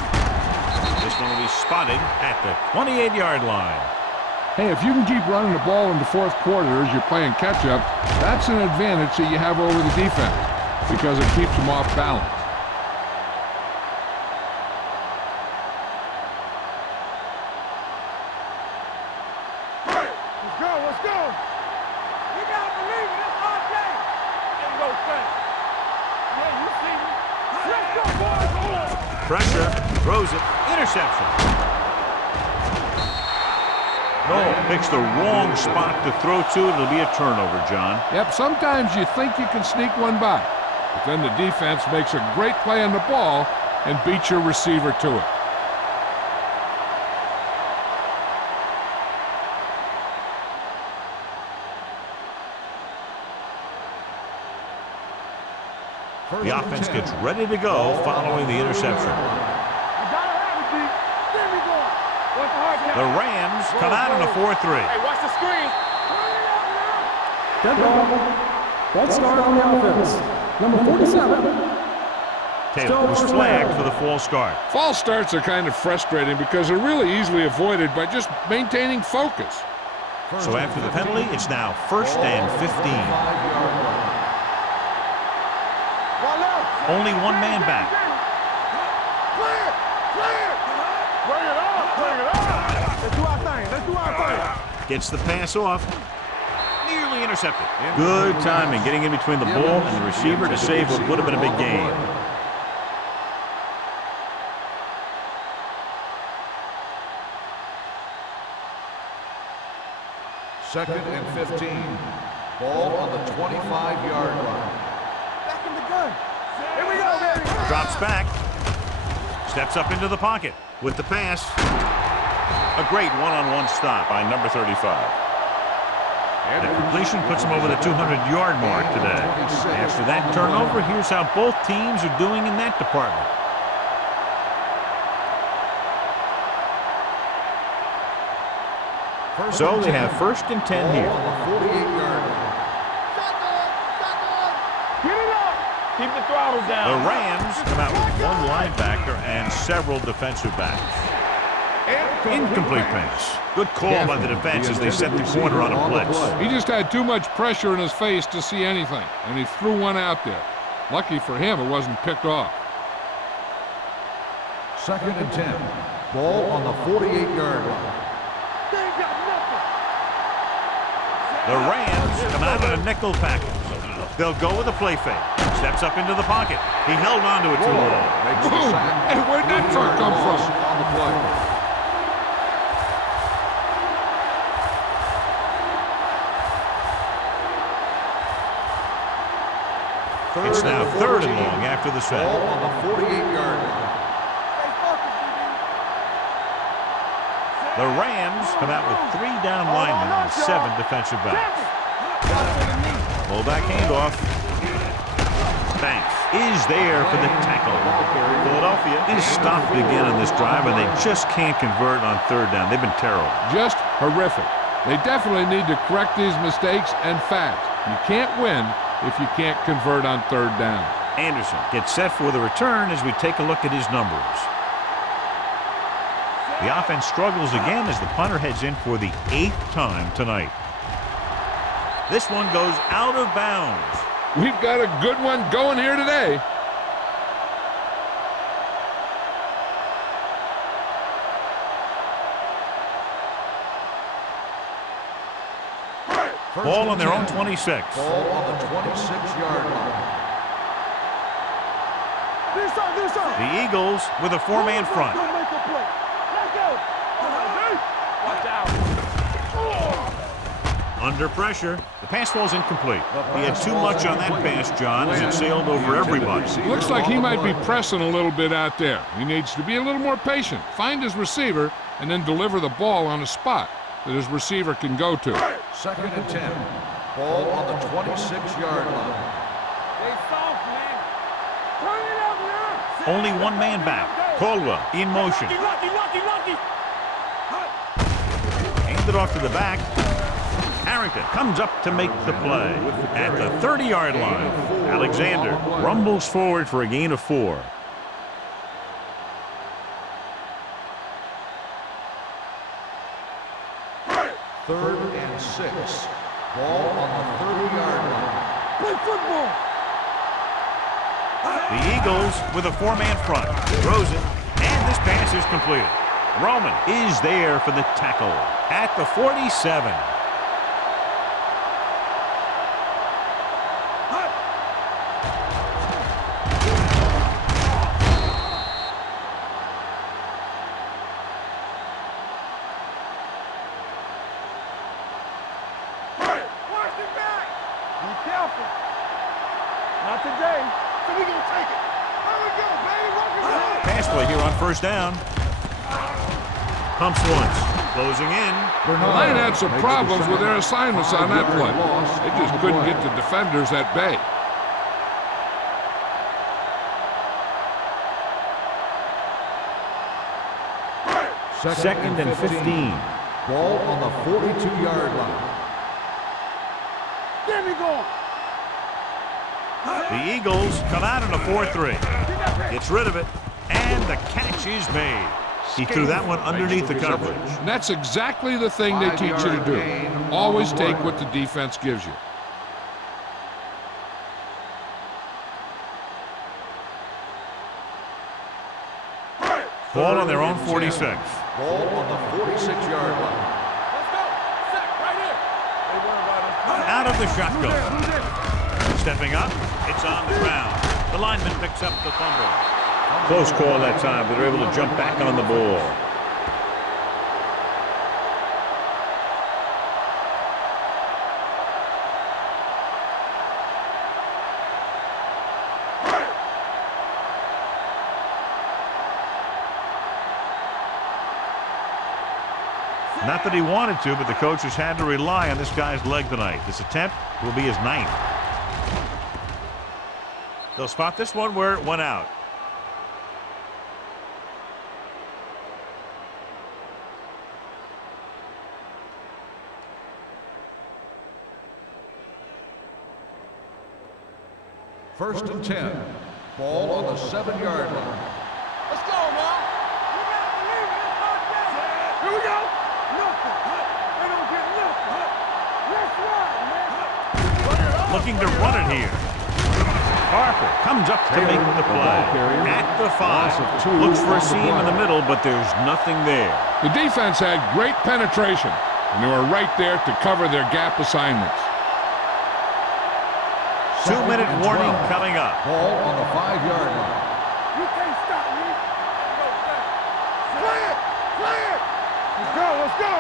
This one will be spotted at the 28-yard line. Hey, if you can keep running the ball in the 4th quarter as you're playing catch-up, that's an advantage that you have over the defense because it keeps them off balance. Let's go. You gotta believe it. It's our day. Ain't no thing. Yeah, you see me. Let's go, boys. Pressure, throws it, interception. Picks the wrong spot to throw to. It'll be a turnover, John. Yep, sometimes you think you can sneak one by, but then the defense makes a great play on the ball and beats your receiver to it. The offense gets ready to go following the interception. The Rams come out in a 4-3. Hey, watch the screen. Dead ball. False start on the offense. Number 47. Taylor was flagged for the false start. False starts are kind of frustrating because they're really easily avoided by just maintaining focus. So after the penalty, it's now 1st and 15. Only one man back. Bring it on. Let's do our thing. Gets the pass off. Nearly intercepted. Good timing, getting in between the ball and the receiver to save what would have been a big gain. Second and 15. Ball on the 25-yard line. Back in the gun. Here we go, baby. Drops back. Steps up into the pocket with the pass. A great one-on-one stop by number 35. The completion puts him over the 200-yard mark today. After that turnover, here's how both teams are doing in that department. So they have 1st and 10 here. On the 48-yard line. Get it up. Keep the throttle down. The Rams come out with one linebacker and several defensive backs. Incomplete pass. Good call by the defense as they set the corner on a blitz. He just had too much pressure in his face to see anything, and he threw one out there. Lucky for him, it wasn't picked off. Second and 10. Ball on the 48-yard line. They ain't got nothing. The Rams come out in a nickel package. They'll go with a play fake. Steps up into the pocket. He held on to it too long. Makes the Boom! sack. Hey, where'd that truck come from? On the play. It's now 3rd and long after the Ball sack. on the 48-yard line. Stay focused, DB. The Rams come out with 3 down linemen and 7 defensive backs. Fullback handoff. Banks is there for the tackle. Philadelphia is stopped again on this drive, and they just can't convert on third down. They've been terrible. Just horrific. They definitely need to correct these mistakes, and fast. You can't win if you can't convert on third down. Anderson gets set for the return as we take a look at his numbers. The offense struggles again as the punter heads in for the 8th time tonight. This one goes out of bounds. We've got a good one going here today. Ball on their own 26. Ball on the 26-yard line. The Eagles with a 4-man front. Under pressure, the pass falls incomplete. He had too much on that pass, John, as it sailed over everybody. Looks like he might be pressing a little bit out there. He needs to be a little more patient, find his receiver, and then deliver the ball on a spot that his receiver can go to. 2nd and 10. Ball on the 26-yard line. Stay soft, man. Turn it up now. Only one man back. Caldwell in motion. Lucky. Hand it off to the back. Harrington comes up to make the play. At the 30-yard line, Alexander rumbles forward for a gain of 4. Third and 6. Ball on the 30-yard line. Play football. The Eagles with a 4-man front. Throws it, and this pass is completed. Roman is there for the tackle at the 47. Not today. So we gonna take it. Here we go, baby. Pass play here on first down. Pumps once. Closing in. The line had some problems with their assignments on that play. They just couldn't get the defenders at bay. Second and 15. Ball on the 42-yard line. There we go. The Eagles come out in a 4-3. Gets rid of it, and the catch is made. He threw that one underneath the coverage. And that's exactly the thing they teach you to do. Always take what the defense gives you. Ball on their own 46. Ball on the 46-yard line. Let's go. Set right here. They worry about us. Out of the shotgun. Stepping up, it's on the ground. The lineman picks up the fumble. Close call that time, but they're able to jump back on the ball. Not that he wanted to, but the coach has had to rely on this guy's leg tonight. This attempt will be his 9th. They'll spot this one where it went out. First and 10. Ball on the 7-yard line. Let's go, man. You gotta believe it. It's not that. Here we go. Nothing. They don't get nothing. Let's run, man. Looking to run it here. Harper comes up to make the play. At the 5. Looks for a seam in the middle, but there's nothing there. The defense had great penetration, and they were right there to cover their gap assignments. 2-minute warning coming up. Ball on the 5-yard line. You can't stop me. Play it. Play it. Let's go. Let's go.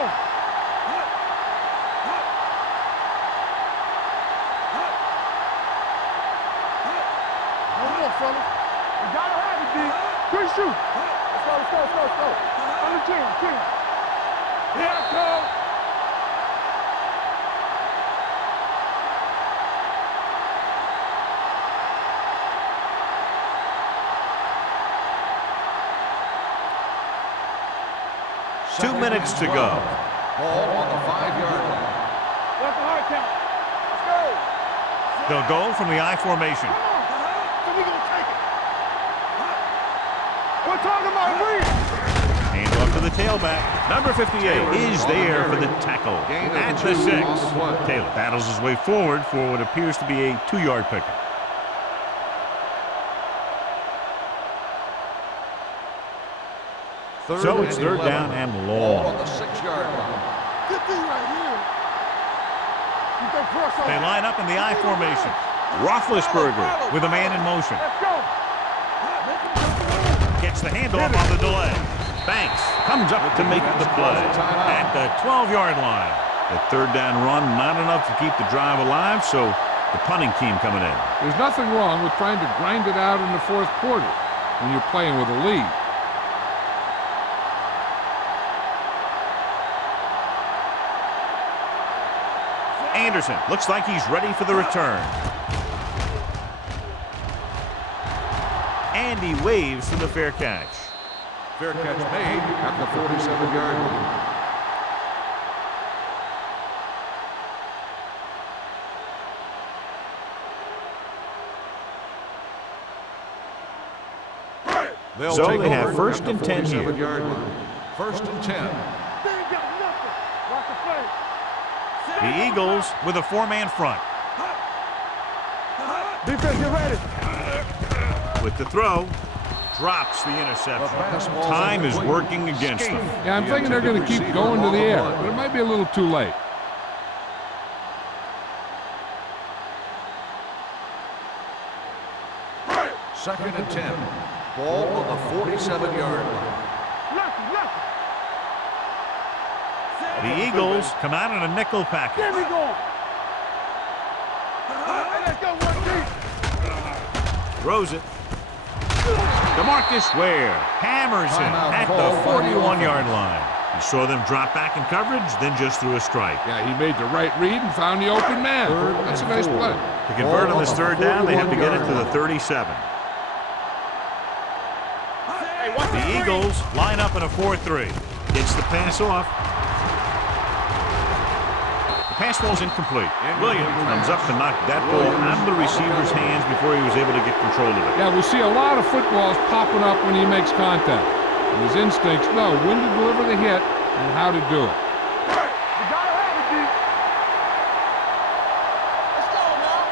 Hold on, fella. You gotta have it, D. Good shoot. Let's go. Let's go. Let's go. Let's go. On the team. Here I come. 2 minutes to go. Ball on the 5-yard line. What's the hard count? Let's go. They'll go from the I formation. Come on. So we gonna take it. We're talking about reading. Hand off to the tailback. Number 58 is there for the tackle at the 6. Taylor battles his way forward for what appears to be a 2-yard pickup. So it's third down and Ball long. on the 6-yard line. Good thing right here. You can cross over. They line up in the I formation. Roethlisberger with a man in motion. Let's go. Gets the handoff on the delay. Banks comes up to make the play at the 12-yard line. The third down run, not enough to keep the drive alive, so the punting team coming in. There's nothing wrong with trying to grind it out in the fourth quarter when you're playing with a lead. Anderson looks like he's ready for the return. And he waves for the fair catch. Fair catch made at the 47-yard line. So they have first and 10 here. 47-yard line. First and 10. They ain't got nothing. Watch the play. The Eagles with a 4-man front. Defense, get ready. With the throw, drops the interception. Time is working against them. Yeah, I'm thinking they're going to keep going to the air, but it might be a little too late. Second and 10. Ball on the 47-yard line. Lucky. The Eagles come out in a nickel package. There we go. Hey, let's go, one deep. Throws it. DeMarcus Ware hammers him at the 41-yard line. He saw them drop back in coverage, then just threw a strike. Yeah, he made the right read and found the open man. That's a nice play. To convert on this third down, they have to get it to the 37. The Eagles line up in a 4-3. Gets the pass off. The pass ball's incomplete. Williams comes up to knock that ball out of the receiver's hands before he was able to get control of it. Yeah, we see a lot of footballs popping up when he makes contact. And his instincts know when to deliver the hit and how to do it. You gotta have it, D. Let's go, now.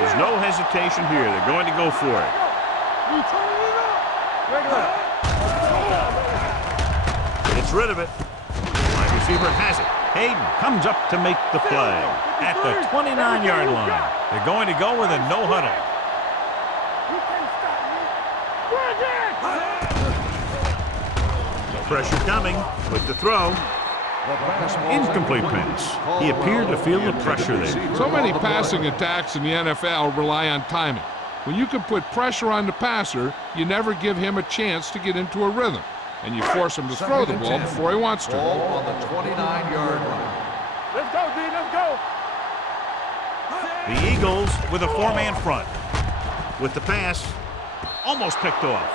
There's no hesitation here. They're going to go for it. You turning it up. Regular. Gets rid of it. Wide receiver has it. Hayden comes up to make the play at the 29-yard line. They're going to go with a no huddle. You can't stop me. We're again. No pressure coming with the throw. Incomplete pass. He appeared to feel the pressure there. So many passing attacks in the NFL rely on timing. When you can put pressure on the passer, you never give him a chance to get into a rhythm, and you force him to throw the ball before he wants to. Ball on the 29-yard line. Let's go, D. Let's go. The Eagles with a 4-man front. With the pass, almost picked off.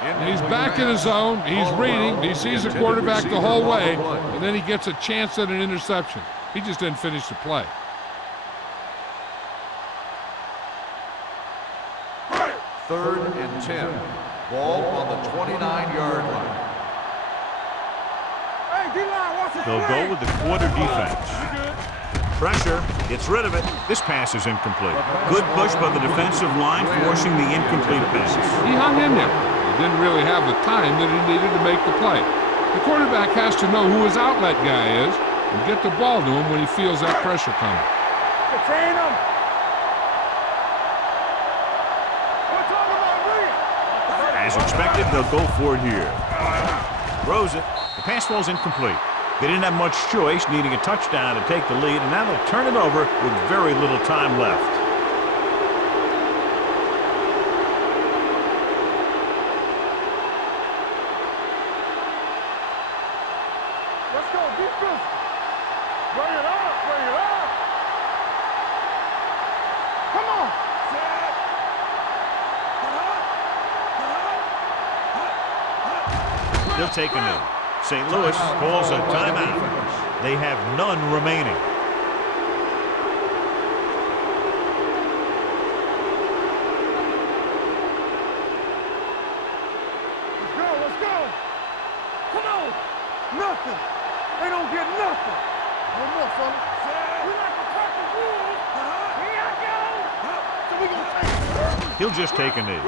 And he's back in his zone. He's reading. He sees the quarterback the whole way, and then he gets a chance at an interception. He just didn't finish the play. Third and 10. Ball on the 29-yard line. Hey, D-line, watch it. They'll go with the quarter defense. Pressure, gets rid of it. This pass is incomplete. Good push by the defensive line, forcing the incomplete pass. He hung in there. He didn't really have the time that he needed to make the play. The quarterback has to know who his outlet guy is and get the ball to him when he feels that pressure coming. Contain him. We're talking about reading. As expected, they'll go for it here. Throws it. The pass ball's incomplete. They didn't have much choice, needing a touchdown to take the lead, and now they'll turn it over with very little time left. Let's go, defense. Bring it up, bring it up. Come on. He'll take a knee. St. Louis calls a timeout. They have none remaining. Let's go. Come on. Nothing. They don't get nothing. No more, son. We like to crack the wood. Here I go. So we gonna take it. He'll just take a knee.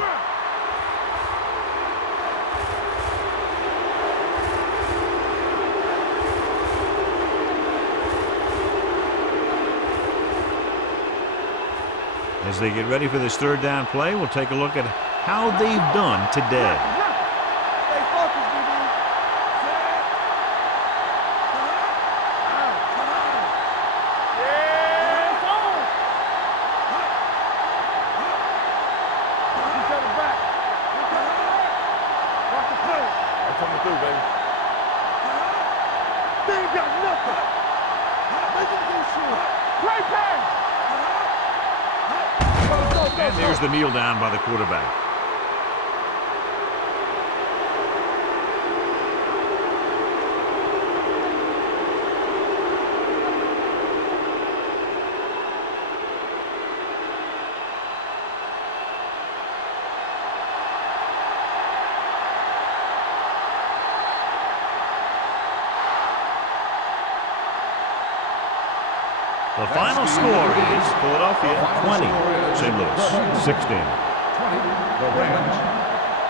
As they get ready for this third down play, we'll take a look at how they've done today. Stay focused, DB. Yeah, it's on. Each other back. Watch the play. That's coming through, baby. They ain't got nothing. They gonna do shit. Play pass. And there's the kneel down by the quarterback. The final score is Philadelphia 20, St. Louis 16. 20, the Rams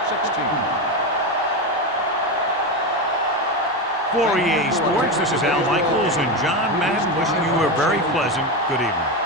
16. For EA Sports, this is Al Michaels and John Madden wishing you a very pleasant good evening.